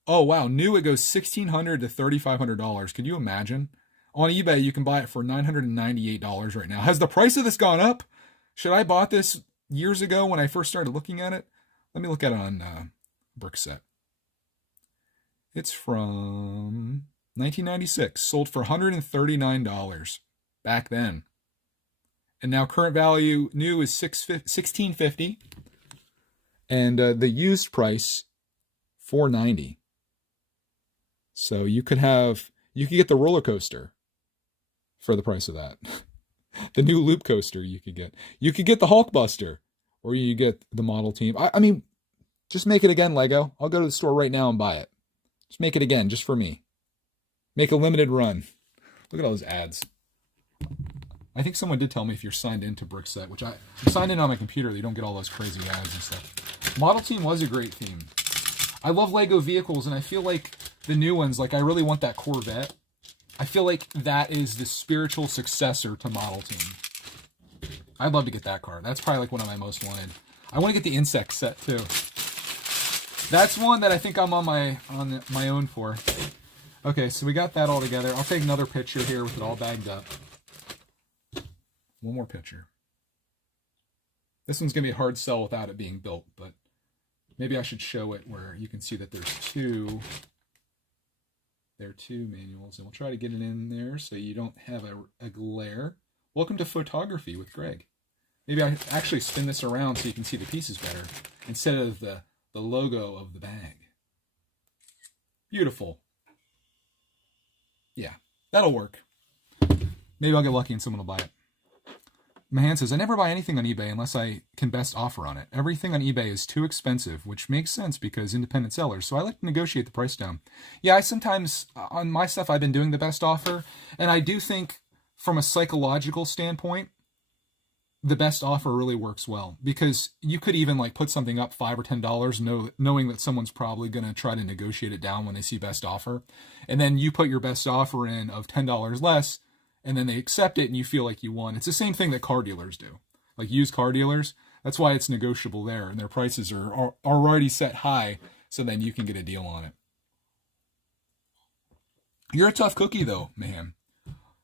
Oh, wow. New, it goes $1,600 to $3,500. Could you imagine? On eBay, you can buy it for $998 right now. Has the price of this gone up? Should I bought this years ago when I first started looking at it? Let me look at it on Brickitect. It's from 1996. Sold for $139 back then. And now current value new is $1,650. And the used price, $490. So you could get the roller coaster for the price of that. The new loop coaster you could get. You could get the Hulkbuster, or you get the Model Team. I mean, just make it again, Lego. I'll go to the store right now and buy it. Just make it again, just for me. Make a limited run. Look at all those ads. I think someone did tell me if you're signed into Brickitect, which I'm signed in on my computer, you don't get all those crazy ads and stuff. Model Team was a great theme. I love Lego vehicles, and I feel like the new ones, like I really want that Corvette. I feel like that is the spiritual successor to Model Team. I'd love to get that car. That's probably like one of my most wanted. I want to get the insect set too. That's one that I think I'm on my own for. Okay, so we got that all together. I'll take another picture here with it all bagged up. One more picture. This one's going to be a hard sell without it being built, but maybe I should show it where you can see that there's two. There are two manuals, and we'll try to get it in there so you don't have a glare. Welcome to photography with Greg. Maybe I actually spin this around so you can see the pieces better instead of the logo of the bag. Beautiful. Yeah, that'll work. Maybe I'll get lucky and someone will buy it. Mahan says, I never buy anything on eBay unless I can best offer on it. Everything on eBay is too expensive, which makes sense because independent sellers. So I like to negotiate the price down. Yeah, I sometimes, on my stuff, I've been doing the best offer. And I do think from a psychological standpoint, the best offer really works well. Because you could even like put something up $5 or $10, knowing that someone's probably going to try to negotiate it down when they see best offer. And then you put your best offer in of $10 less, and then they accept it and you feel like you won. It's the same thing that car dealers do. Like used car dealers, that's why it's negotiable there. And their prices are already set high, so then you can get a deal on it. You're a tough cookie though, man.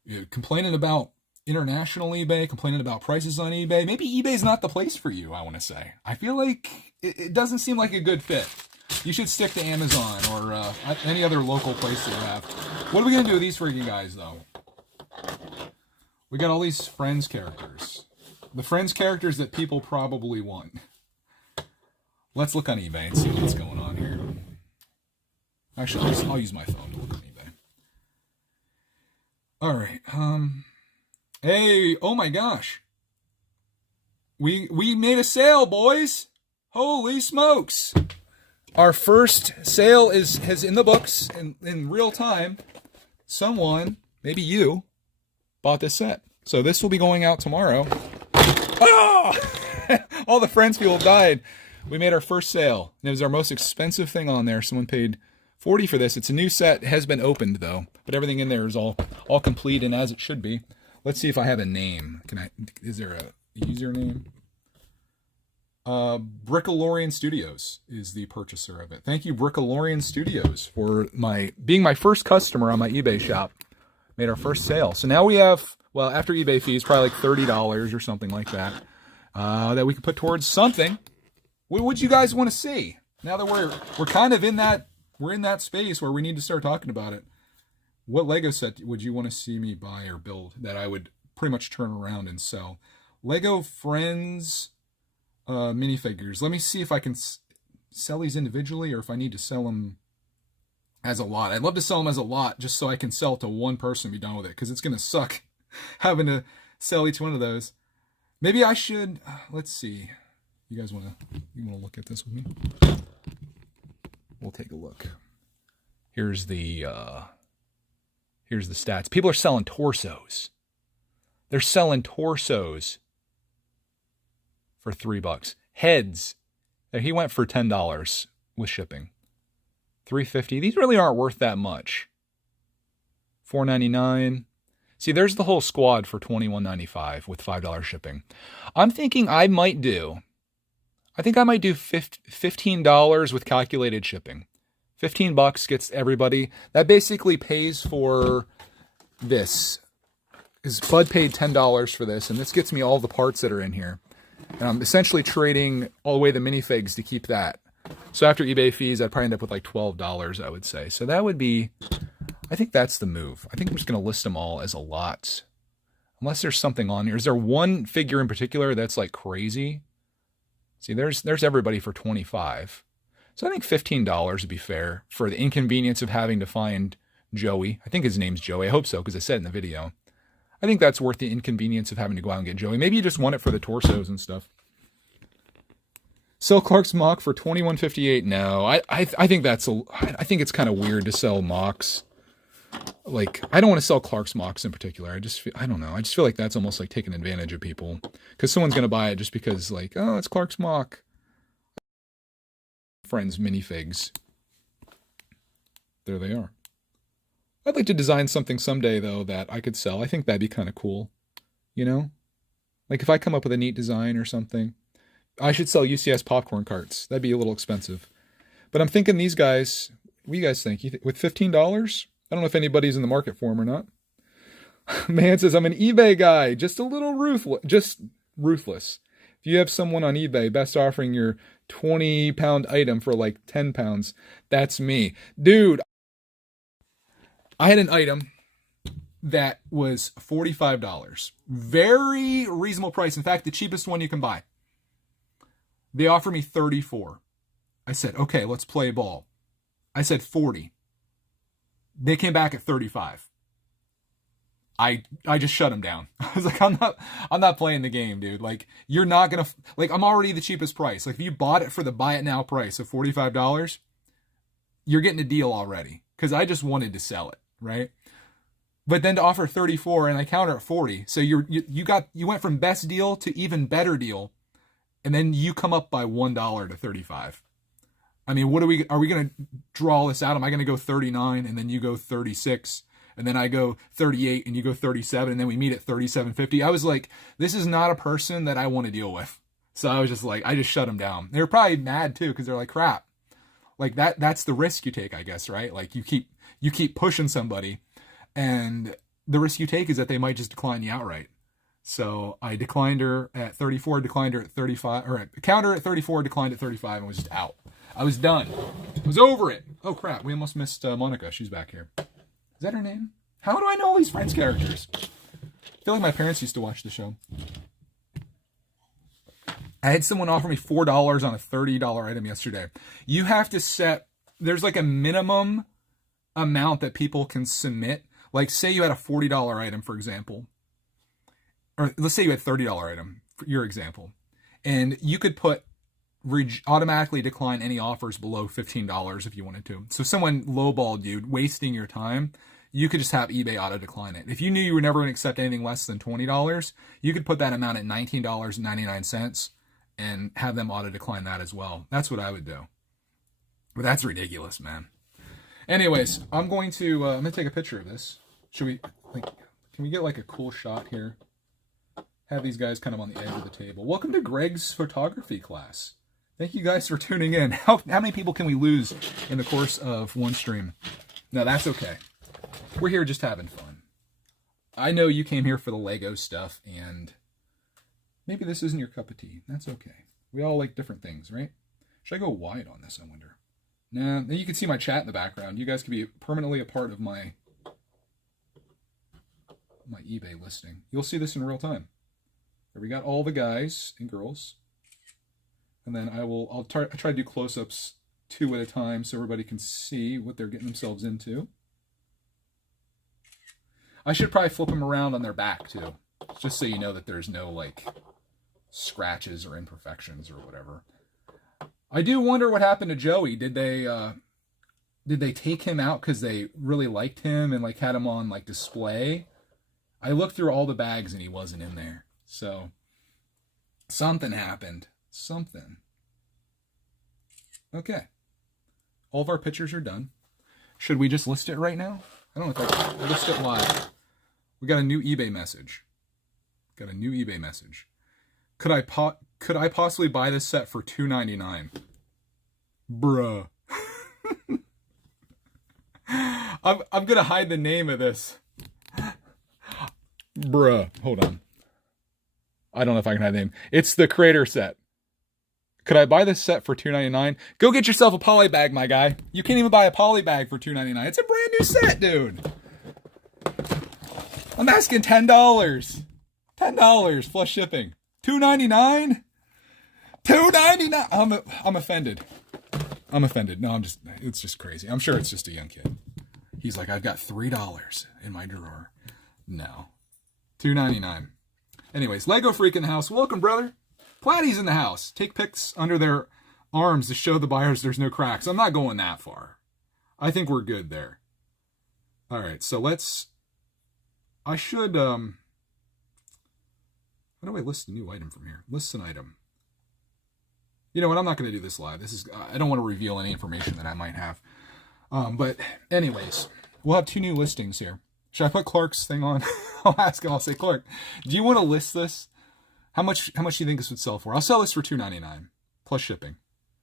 You're complaining about international eBay, complaining about prices on eBay. Maybe eBay's not the place for you, I want to say. I feel like it doesn't seem like a good fit. You should stick to Amazon or any other local place that you have. What are we going to do with these freaking guys, though? We got all these Friends characters. The Friends characters that people probably want. Let's look on eBay and see what's going on here. Actually, I'll use my phone to look on eBay. All right. Hey, oh my gosh. We made a sale, boys. Holy smokes. Our first sale is in the books in real time. Someone, maybe you, bought this set. So this will be going out tomorrow. Oh! All the Friends people died. We made our first sale. It was our most expensive thing on there. Someone paid $40 for this. It's a new set. It has been opened though, but everything in there is all complete and as it should be. Let's see if I have a name. Is there a username? Brickitect Studios is the purchaser of it. Thank you, Brickitect Studios, for being my first customer on my eBay shop. Made our first sale. So now we have, well, after eBay fees, probably like $30 or something like that, that we can put towards something. What would you guys want to see? Now that we're kind of in that space where we need to start talking about it. What Lego set would you want to see me buy or build that I would pretty much turn around and sell? Lego Friends minifigures. Let me see if I can sell these individually or if I need to sell them as a lot. I'd love to sell them as a lot just so I can sell it to one person and be done with it, because it's going to suck having to sell each one of those. Maybe I should, let's see. You guys want to look at this with me? We'll take a look. Here's the stats. People are selling torsos. They're selling torsos for $3. Heads. He went for $10 with shipping. $3.50. These really aren't worth that much. $4.99. See, there's the whole squad for $21.95 with $5 shipping. I'm thinking I might do $15 with calculated shipping. $15 gets everybody. That basically pays for this. Because Bud paid $10 for this, and this gets me all the parts that are in here. And I'm essentially trading all the way the minifigs to keep that. So after eBay fees, I'd probably end up with like $12, I would say. So that would be, I think that's the move. I think I'm just going to list them all as a lot. Unless there's something on here. Is there one figure in particular that's like crazy? See, there's everybody for $25. So I think $15 would be fair for the inconvenience of having to find Joey. I think his name's Joey. I hope so, because I said it in the video. I think that's worth the inconvenience of having to go out and get Joey. Maybe you just want it for the torsos and stuff. Sell Clark's mock for $21.58. No, I think I think it's kind of weird to sell mocks. Like, I don't want to sell Clark's mocks in particular. I don't know. I just feel like that's almost like taking advantage of people, because someone's going to buy it just because, like, oh, it's Clark's mock. Friends minifigs. There they are. I'd like to design something someday, though, that I could sell. I think that'd be kind of cool. You know? Like, if I come up with a neat design or something, I should sell UCS popcorn carts. That'd be a little expensive. But I'm thinking these guys, what do you guys think? With $15? I don't know if anybody's in the market for them or not. Man says, I'm an eBay guy. Just a little ruthless. If you have someone on eBay best offering your 20-pound item for like 10 pounds, that's me. Dude, I had an item that was $45. Very reasonable price. In fact, the cheapest one you can buy. They offered me $34. I said, okay, let's play ball. I said $40. They came back at $35. I just shut them down. I was like, I'm not playing the game, dude. Like, you're not gonna, like, I'm already the cheapest price. Like, if you bought it for the buy it now price of $45, you're getting a deal already. Because I just wanted to sell it, right? But then to offer 34 and I counter at 40, so you went from best deal to even better deal, and then you come up by $1 to 35. I mean, are we going to draw this out? Am I going to go 39 and then you go 36 and then I go 38 and you go 37 and then we meet at 37.50? I was like, this is not a person that I want to deal with. So I was just like, I just shut them down. They were probably mad too, because they're like, crap. Like that's the risk you take, I guess, right? Like you keep pushing somebody, and the risk you take is that they might just decline you outright. So I declined her at 34, declined her at 35, or counter at 34, declined at 35, and was just out. I was done. I was over it. Oh crap, we almost missed Monica. She's back here. Is that her name? How do I know all these Friends characters? I feel like my parents used to watch the show. I had someone offer me $4 on a $30 item yesterday. You have to set, there's like a minimum amount that people can submit. Like say you had a $40 item, for example. Or let's say you had a $30 item, for your example. And you could put automatically decline any offers below $15 if you wanted to. So if someone lowballed you, wasting your time, you could just have eBay auto decline it. If you knew you were never going to accept anything less than $20, you could put that amount at $19.99 and have them auto decline that as well. That's what I would do. But that's ridiculous, man. Anyways, I'm going to take a picture of this. Should we, can we get like a cool shot here? Have these guys kind of on the edge of the table. Welcome to Greg's photography class. Thank you guys for tuning in. How many people can we lose in the course of one stream? No, that's okay. We're here just having fun. I know you came here for the Lego stuff, and maybe this isn't your cup of tea. That's okay. We all like different things, right? Should I go wide on this, I wonder? Nah, then you can see my chat in the background. You guys can be permanently a part of my eBay listing. You'll see this in real time. There we got all the guys and girls. And then I'll try to do close-ups 2 at a time so everybody can see what they're getting themselves into. I should probably flip them around on their back too, just so you know that there's no like scratches or imperfections or whatever. I do wonder what happened to Joey. Did they take him out because they really liked him and like had him on like display? I looked through all the bags and he wasn't in there. So something happened. Something. Okay. All of our pictures are done. Should we just list it right now? I don't know if I can list it live. We got a new eBay message. Got a new eBay message. Could I possibly buy this set for $2.99? Bruh. I'm gonna hide the name of this. Bruh. Hold on. I don't know if I can hide the name. It's the creator set. Could I buy this set for $2.99? Go get yourself a poly bag, my guy. You can't even buy a poly bag for $2.99. It's a brand new set, dude. I'm asking $10. $10 plus shipping. $2.99? $2.99? I'm offended. I'm offended. No, it's just crazy. I'm sure it's just a young kid. He's like, I've got $3 in my drawer. No. $2.99. Anyways, Lego Freak in the house. Welcome, brother. Platty's in the house. Take pics under their arms to show the buyers there's no cracks. I'm not going that far. I think we're good there. All right, so I should, how do I list a new item from here? List an item. You know what, I'm not going to do this live. I don't want to reveal any information that I might have. But anyways, we'll have 2 new listings here. Should I put Clark's thing on? I'll ask him, I'll say, Clark, do you want to list this? How much do you think this would sell for? I'll sell this for $2.99 plus shipping.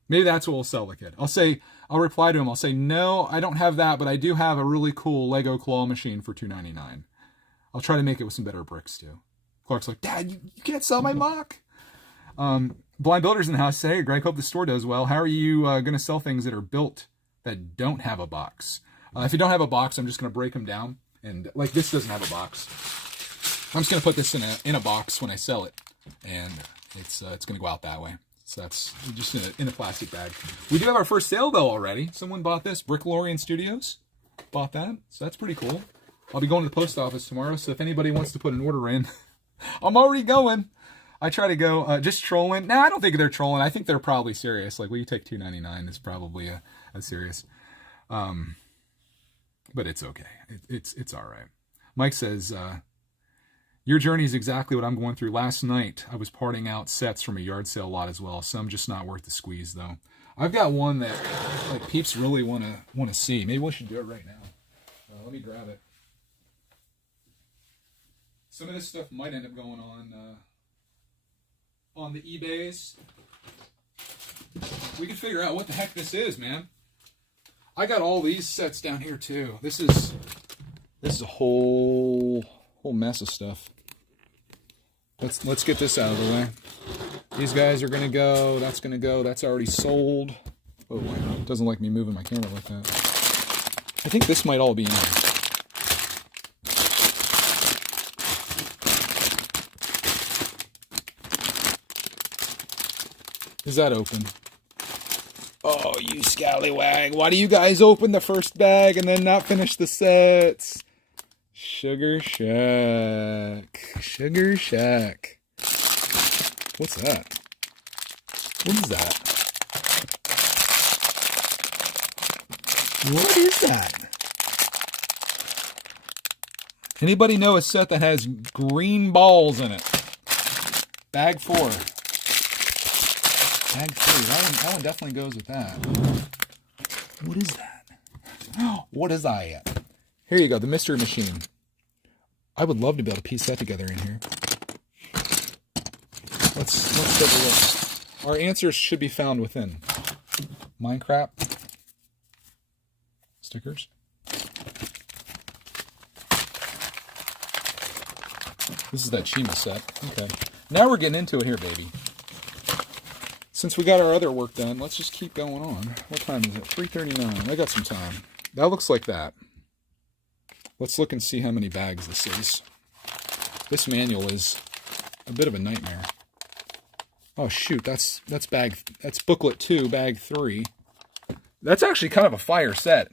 Maybe that's what we'll sell the kid. I'll reply to him. I'll say, no, I don't have that, but I do have a really cool Lego claw machine for $2.99. I'll try to make it with some better bricks too. Clark's like, Dad, you can't sell my mock. Blind Builders in the house say, hey, Greg, hope the store does well. How are you going to sell things that are built that don't have a box? If you don't have a box, I'm just going to break them down. And like this doesn't have a box. I'm just going to put this in a box when I sell it. And it's going to go out that way. So that's just in a plastic bag. We do have our first sale though already. Someone bought this. Bricklorian Studios bought that. So that's pretty cool. I'll be going to the post office tomorrow. So if anybody wants to put an order in, I'm already going. I try to go just trolling. Nah, I don't think they're trolling. I think they're probably serious. Like, will you take $2.99? It's probably a serious. But it's okay. It's all right. Mike says, your journey is exactly what I'm going through. Last night, I was parting out sets from a yard sale lot as well. Some just not worth the squeeze, though. I've got one that like peeps really want to see. Maybe we should do it right now. Let me grab it. Some of this stuff might end up going on the eBays. We can figure out what the heck this is, man. I got all these sets down here too. This is a whole mess of stuff. Let's get this out of the way. These guys are gonna go. That's gonna go. That's already sold. Oh, it doesn't like me moving my camera like that. I think this might all be in there. Is that open? Oh, you scallywag. Why do you guys open the first bag and then not finish the sets? Sugar Shack. Sugar Shack. What's that? What is that? What is that? Anybody know a set that has green balls in it? Bag 4. Bag 3. That one definitely goes with that. What is that? What is that? Here you go, the mystery machine. I would love to be able to piece that together in here. Let's take a look. Our answers should be found within. Minecraft. Stickers. This is that Chima set. Okay. Now we're getting into it here, baby. Since we got our other work done, let's just keep going on. What time is it? 3:39. I got some time. That looks like that. Let's look and see how many bags this is. This manual is a bit of a nightmare. Oh shoot, that's booklet 2, bag 3. That's actually kind of a fire set.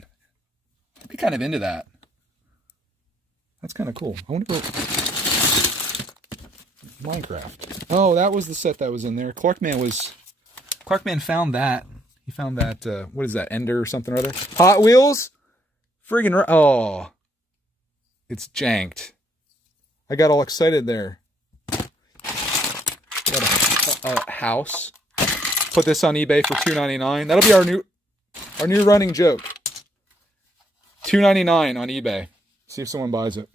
I'd be kind of into that. That's kind of cool. I wonder what... Minecraft. Oh, that was the set that was in there. Clarkman found that. He found that, what is that, Ender or something or other? Hot Wheels? Friggin' oh. It's janked. I got all excited there. Got a house. Put this on eBay for $2.99. That'll be our new running joke. $2.99 on eBay. See if someone buys it.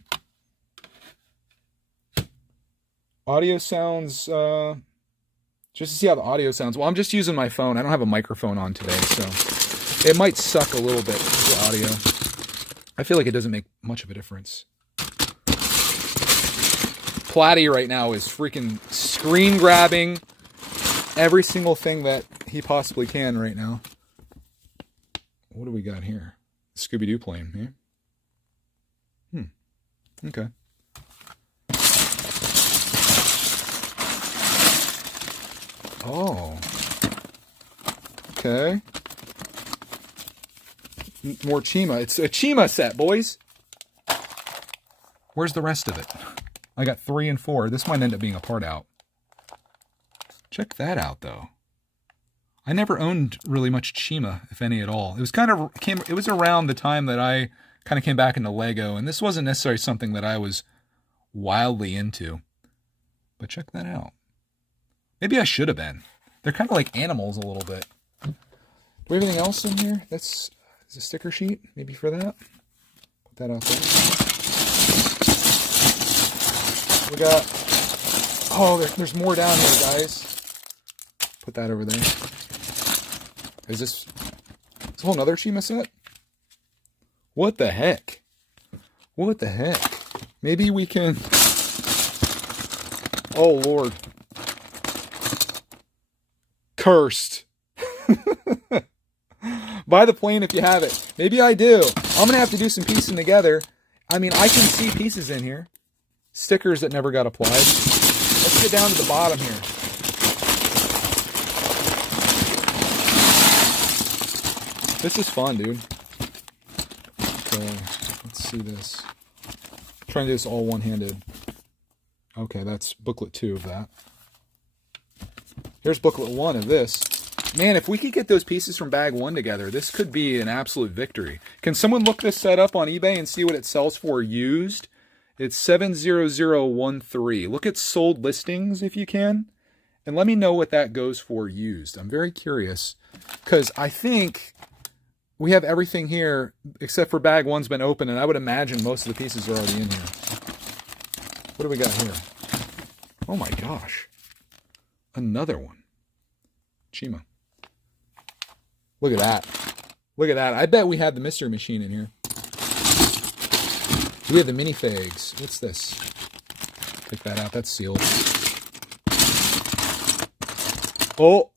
Audio sounds, just to see how the audio sounds. Well, I'm just using my phone. I don't have a microphone on today, so it might suck a little bit, the audio. I feel like it doesn't make much of a difference. Platty right now is freaking screen grabbing every single thing that he possibly can right now. What do we got here? Scooby-Doo plane, yeah? Okay. Oh. Okay. More Chima. It's a Chima set, boys. Where's the rest of it? I got 3 and 4. This might end up being a part out. Check that out, though. I never owned really much Chima, if any at all. It was it was around the time that I kind of came back into Lego, and this wasn't necessarily something that I was wildly into. But check that out. Maybe I should have been. They're kind of like animals a little bit. Do we have anything else in here? That's a sticker sheet, maybe for that. Put that out there. We got, oh, there's more down here, guys. Put that over there. Is this a whole nother Chima set? What the heck? What the heck? Maybe we can, oh Lord. Cursed. Buy the plane if you have it. Maybe I do. I'm going to have to do some piecing together. I mean, I can see pieces in here. Stickers that never got applied. Let's get down to the bottom here. This is fun, dude. Okay, let's see this. I'm trying to do this all one-handed. Okay, that's booklet 2 of that. Here's booklet 1 of this. Man, if we could get those pieces from bag 1 together, this could be an absolute victory. Can someone look this set up on eBay and see what it sells for used? It's 70013. Look at sold listings if you can. And let me know what that goes for used. I'm very curious. Because I think we have everything here except for bag 1's been open. And I would imagine most of the pieces are already in here. What do we got here? Oh my gosh. Another one. Chima. Look at that. Look at that. I bet we had the mystery machine in here. We have the minifigs. What's this? Take that out. That's sealed. Oh,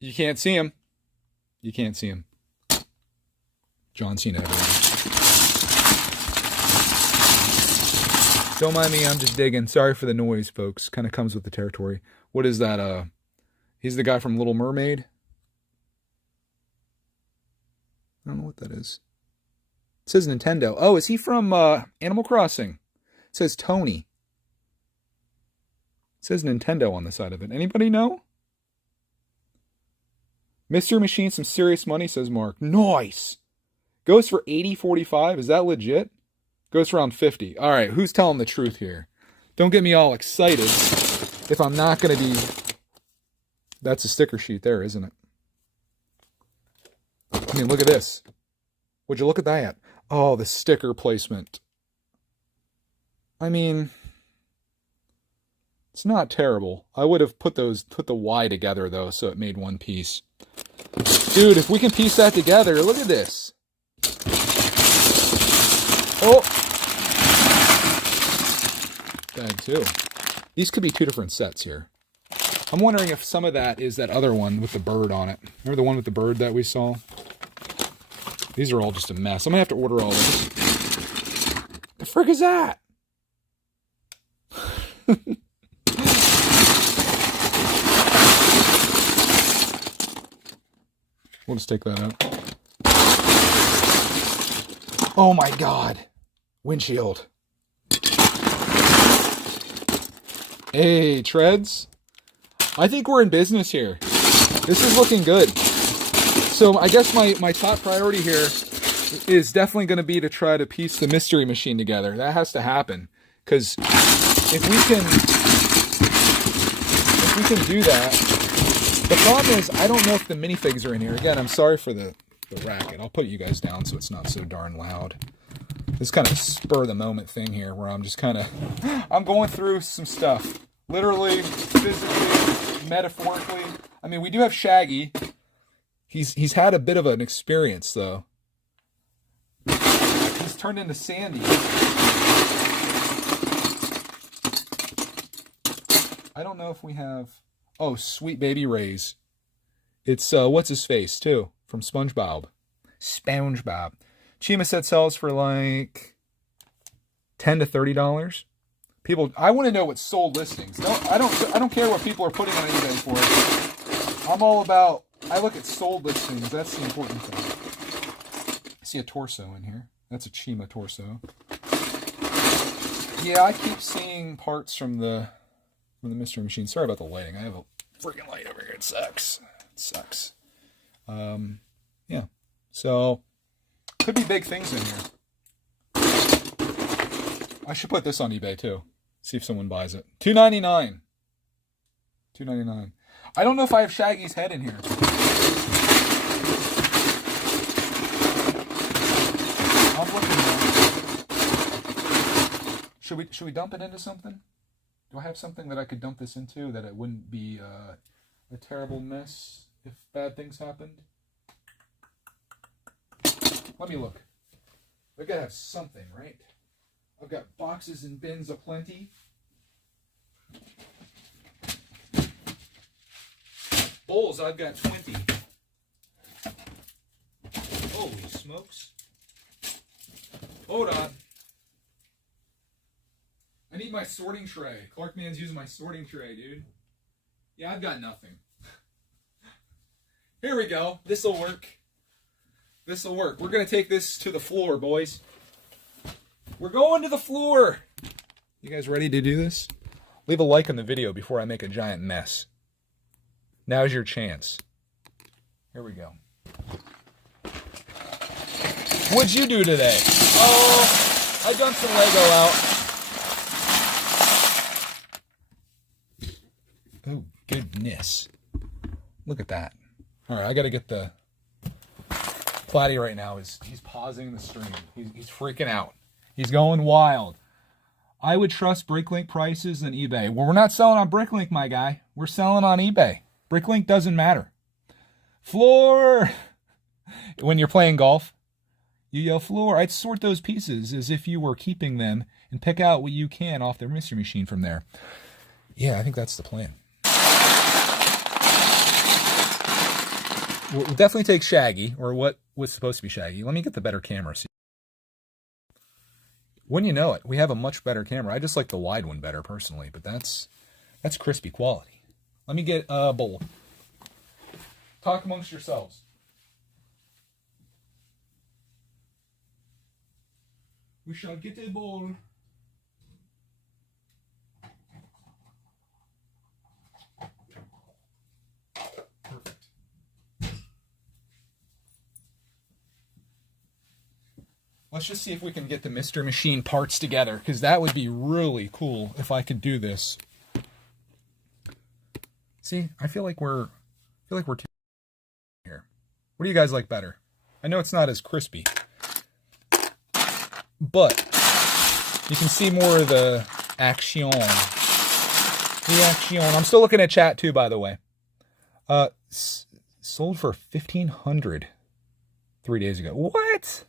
you can't see him. You can't see him. John Cena. Don't mind me, I'm just digging. Sorry for the noise, folks. Kind of comes with the territory. What is that? He's the guy from Little Mermaid. I don't know what that is. It says Nintendo. Oh, is he from Animal Crossing? It says Tony. It says Nintendo on the side of it. Anybody know? Mystery Machine, some serious money, says Mark. Nice. Goes for $80.45. Is that legit? Goes for around $50. All right, who's telling the truth here? Don't get me all excited if I'm not going to be... That's a sticker sheet there, isn't it? I mean, look at this. Would you look at that? Oh, the sticker placement. I mean, it's not terrible. I would have put the Y together, though, so it made one piece. Dude, if we can piece that together, look at this. Oh! Bag two. These could be two different sets here. I'm wondering if some of that is that other one with the bird on it. Remember the one with the bird that we saw? These are all just a mess. I'm going to have to order all this. The frick is that? We'll just take that out. Oh my God. Windshield. Hey, Treads. I think we're in business here. This is looking good. So I guess my top priority here is definitely going to be to try to piece the mystery machine together. That has to happen. Because if we can do that, the problem is I don't know if the minifigs are in here. Again, I'm sorry for the racket. I'll put you guys down so it's not so darn loud. This kind of spur of the moment thing here where I'm just kind of, I'm going through some stuff. Literally, physically, metaphorically. I mean, we do have Shaggy. He's had a bit of an experience, though. He's turned into Sandy. I don't know if we have... Oh, Sweet Baby Ray's. It's, what's his face, too, from SpongeBob. SpongeBob. Chima said sells for like $10 to $30. People, I want to know what's sold listings. I don't care what people are putting on eBay for. I'm all about, I look at sold listings. That's the important thing. I see a torso in here. That's a Chima torso. Yeah, I keep seeing parts from the mystery machine. Sorry about the lighting. I have a freaking light over here. It sucks. It sucks. Yeah. So could be big things in here. I should put this on eBay too. See if someone buys it. $2.99. $2.99. I don't know if I have Shaggy's head in here. I'm looking at it. Should we dump it into something? Do I have something that I could dump this into that it wouldn't be a terrible mess if bad things happened? Let me look. I gotta have something, right? I've got boxes and bins aplenty. Bowls, I've got 20. Holy smokes. Hold on. I need my sorting tray. Clarkman's using my sorting tray, dude. Yeah, I've got nothing. Here we go. This'll work. This'll work. We're going to take this to the floor, boys. We're going to the floor. You guys ready to do this? Leave a like on the video before I make a giant mess. Now's your chance. Here we go. What'd you do today? Oh, I dumped some Lego out. Oh, goodness. Look at that. All right, I got to get the... Platy right now he's pausing the stream. He's freaking out. He's going wild. I would trust Bricklink prices than eBay. Well, we're not selling on Bricklink, my guy. We're selling on eBay. Bricklink doesn't matter. Floor! When you're playing golf, you yell floor. I'd sort those pieces as if you were keeping them and pick out what you can off the mystery machine from there. Yeah, I think that's the plan. We'll definitely take Shaggy, or what was supposed to be Shaggy. Let me get the better camera. When you know it, we have a much better camera. I just like the wide one better personally, but that's crispy quality. Let me get a bowl. Talk amongst yourselves. We shall get a bowl. Perfect. Let's just see if we can get the Mr. Machine parts together, because that would be really cool if I could do this. See, I feel like we're too here. What do you guys like better? I know it's not as crispy, but you can see more of the action. The action. I'm still looking at chat too, by the way. Sold for $1,500 3 days ago. What?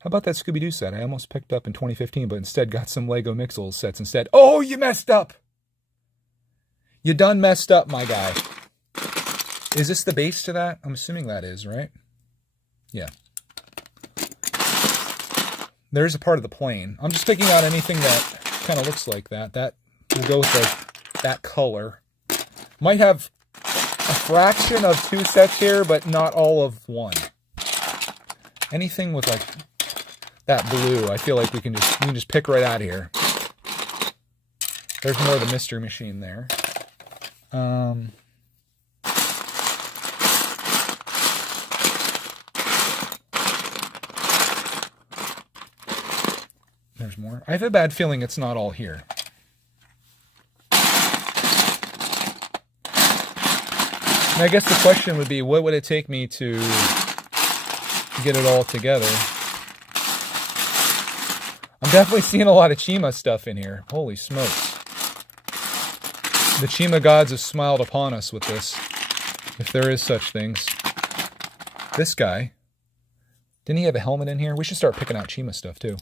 How about that Scooby-Doo set I almost picked up in 2015, but instead got some Lego Mixels sets instead? Oh, you messed up! You done messed up, my guy. Is this the base to that? I'm assuming that is, right? Yeah. There's a part of the plane. I'm just picking out anything that kind of looks like that. That will go with that color. Might have a fraction of two sets here, but not all of one. Anything with like that blue, I feel like we can just pick right out of here. There's more of the mystery machine there. There's more. I have a bad feeling it's not all here. And I guess the question would be, what would it take me to get it all together? I'm definitely seeing a lot of Chima stuff in here. Holy smokes. The Chima gods have smiled upon us with this, if there is such things. This guy, didn't he have a helmet in here? We should start picking out Chima stuff too.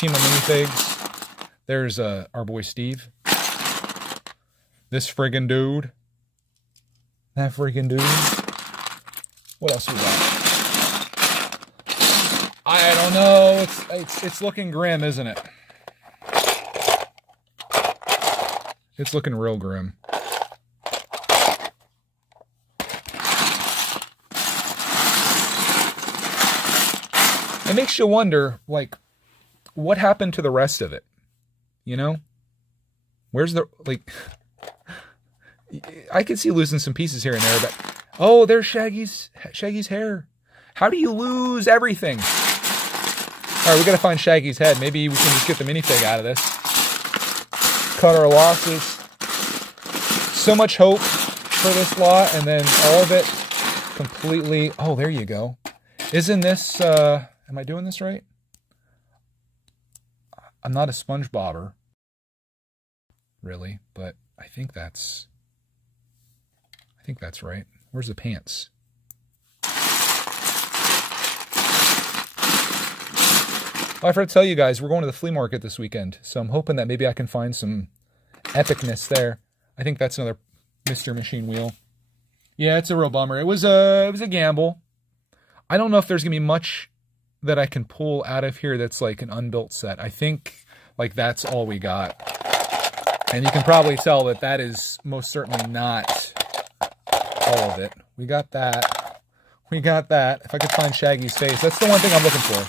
Chima minifigs. There's our boy Steve. This friggin' dude. That friggin' dude. What else we got? I don't know. It's looking grim, isn't it? It's looking real grim. It makes you wonder, like, what happened to the rest of it? You know? Where's the, like, I could see losing some pieces here and there, but, oh, there's Shaggy's hair. How do you lose everything? All right, we got to find Shaggy's head. Maybe we can just get the minifig out of this. Cut our losses. So much hope for this lot, and then all of it completely... Oh, there you go. Isn't this... am I doing this right? I'm not a SpongeBobber, really, but I think that's right. Where's the pants? I forgot to tell you guys, we're going to the flea market this weekend, so I'm hoping that maybe I can find some epicness there. I think that's another Mr. Machine wheel. Yeah, it's a real bummer. It was a gamble. I don't know if there's gonna be much that I can pull out of here that's like an unbuilt set. I think like that's all we got, and you can probably tell that that is most certainly not all of it. We got that. We got that. If I could find Shaggy's face, that's the one thing I'm looking for.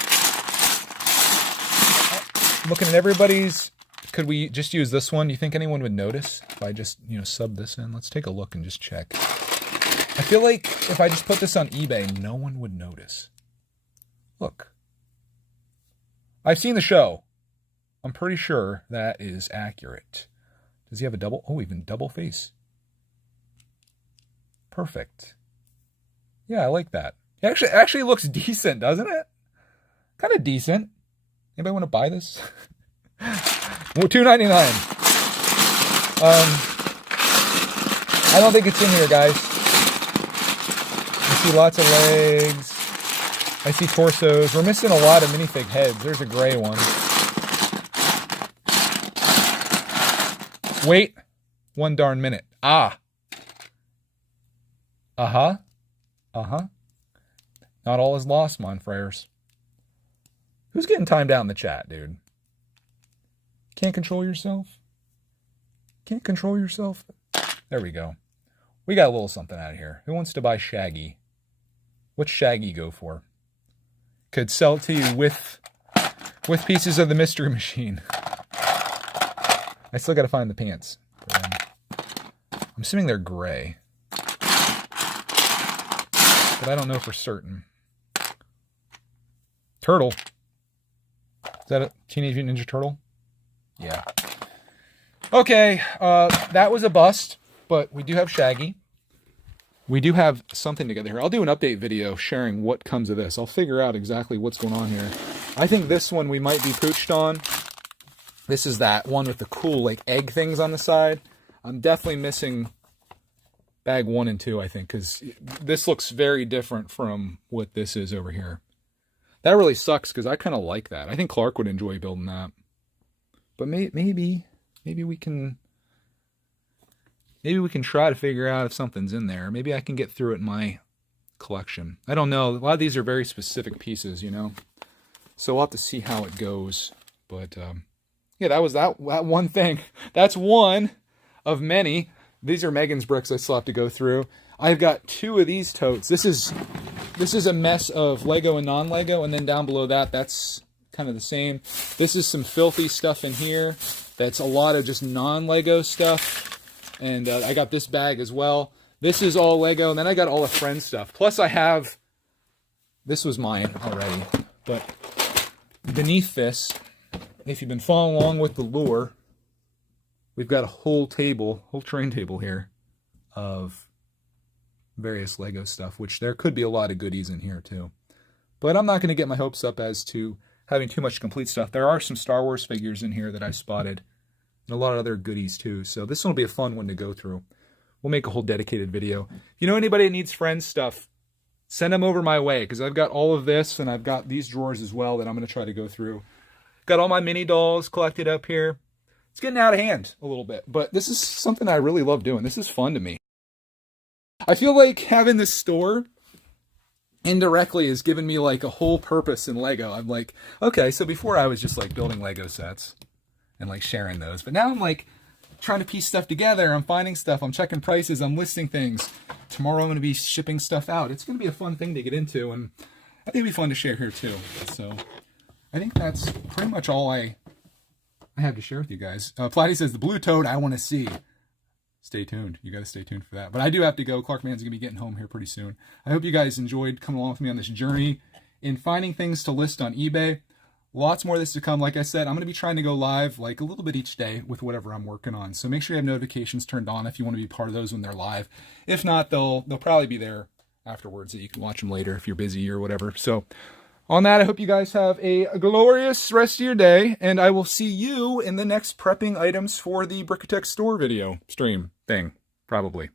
Looking at everybody's, could we just use this one? Do you think anyone would notice if I just, sub this in? Let's take a look and just check. I feel like if I just put this on eBay, no one would notice. Look. I've seen the show. I'm pretty sure that is accurate. Does he have a double? Oh, even double face. Perfect. Yeah, I like that. It actually looks decent, doesn't it? Kind of decent. Anybody want to buy this? Well, $2.99. I don't think it's in here, guys. see lots of legs. I see torsos. We're missing a lot of minifig heads. There's a gray one. Wait 1 darn minute. Ah. Uh-huh. Uh-huh. Not all is lost, mon frères. Who's getting timed out in the chat, dude? Can't control yourself? Can't control yourself? There we go. We got a little something out of here. Who wants to buy Shaggy? What's Shaggy go for? Could sell it to you with pieces of the Mystery Machine. I still got to find the pants. I'm assuming they're gray. But I don't know for certain. Turtle. Is that a Teenage Mutant Ninja Turtle? Yeah. Okay, that was a bust, but we do have Shaggy. We do have something together here. I'll do an update video sharing what comes of this. I'll figure out exactly what's going on here. I think this one we might be pooched on. This is that one with the cool like egg things on the side. I'm definitely missing bag 1 and 2, I think, because this looks very different from what this is over here. That really sucks because I kind of like that. I think Clark would enjoy building that. But maybe we can try to figure out if something's in there. Maybe I can get through it in my collection. I don't know. A lot of these are very specific pieces, you know. So we'll have to see how it goes. But yeah, that was that one thing. That's one of many. These are Megan's bricks I still have to go through. I've got 2 of these totes. This is a mess of Lego and non-Lego, and then down below that, that's kind of the same. This is some filthy stuff in here. That's a lot of just non-Lego stuff. And I got this bag as well. This is all Lego, and then I got all the friend stuff. Plus I have, this was mine already, but beneath this, if you've been following along with the lure, we've got a whole train table here of various Lego stuff, which there could be a lot of goodies in here too. But I'm not going to get my hopes up as to having too much complete stuff. There are some Star Wars figures in here that I spotted, and a lot of other goodies too. So this one will be a fun one to go through. We'll make a whole dedicated video. If you know anybody that needs friends stuff, send them over my way, because I've got all of this, and I've got these drawers as well that I'm going to try to go through. Got all my mini dolls collected up here. It's getting out of hand a little bit, but this is something I really love doing. This is fun to me. I feel like having this store indirectly has given me like a whole purpose in Lego. I'm like, okay, so before I was just like building Lego sets and like sharing those, but now I'm like trying to piece stuff together. I'm finding stuff, I'm checking prices, I'm listing things. Tomorrow I'm going to be shipping stuff out. It's going to be a fun thing to get into, and I think it'd be fun to share here too. So I think that's pretty much all I have to share with you guys. Platty says, the blue toad I want to see. Stay tuned. You got to stay tuned for that. But I do have to go. Clark Man's going to be getting home here pretty soon. I hope you guys enjoyed coming along with me on this journey in finding things to list on eBay. Lots more of this to come. Like I said, I'm going to be trying to go live like a little bit each day with whatever I'm working on. So make sure you have notifications turned on if you want to be part of those when they're live. If not, they'll probably be there afterwards, that you can watch them later if you're busy or whatever. So on that, I hope you guys have a glorious rest of your day, and I will see you in the next prepping items for the Brickitect store video stream thing, probably.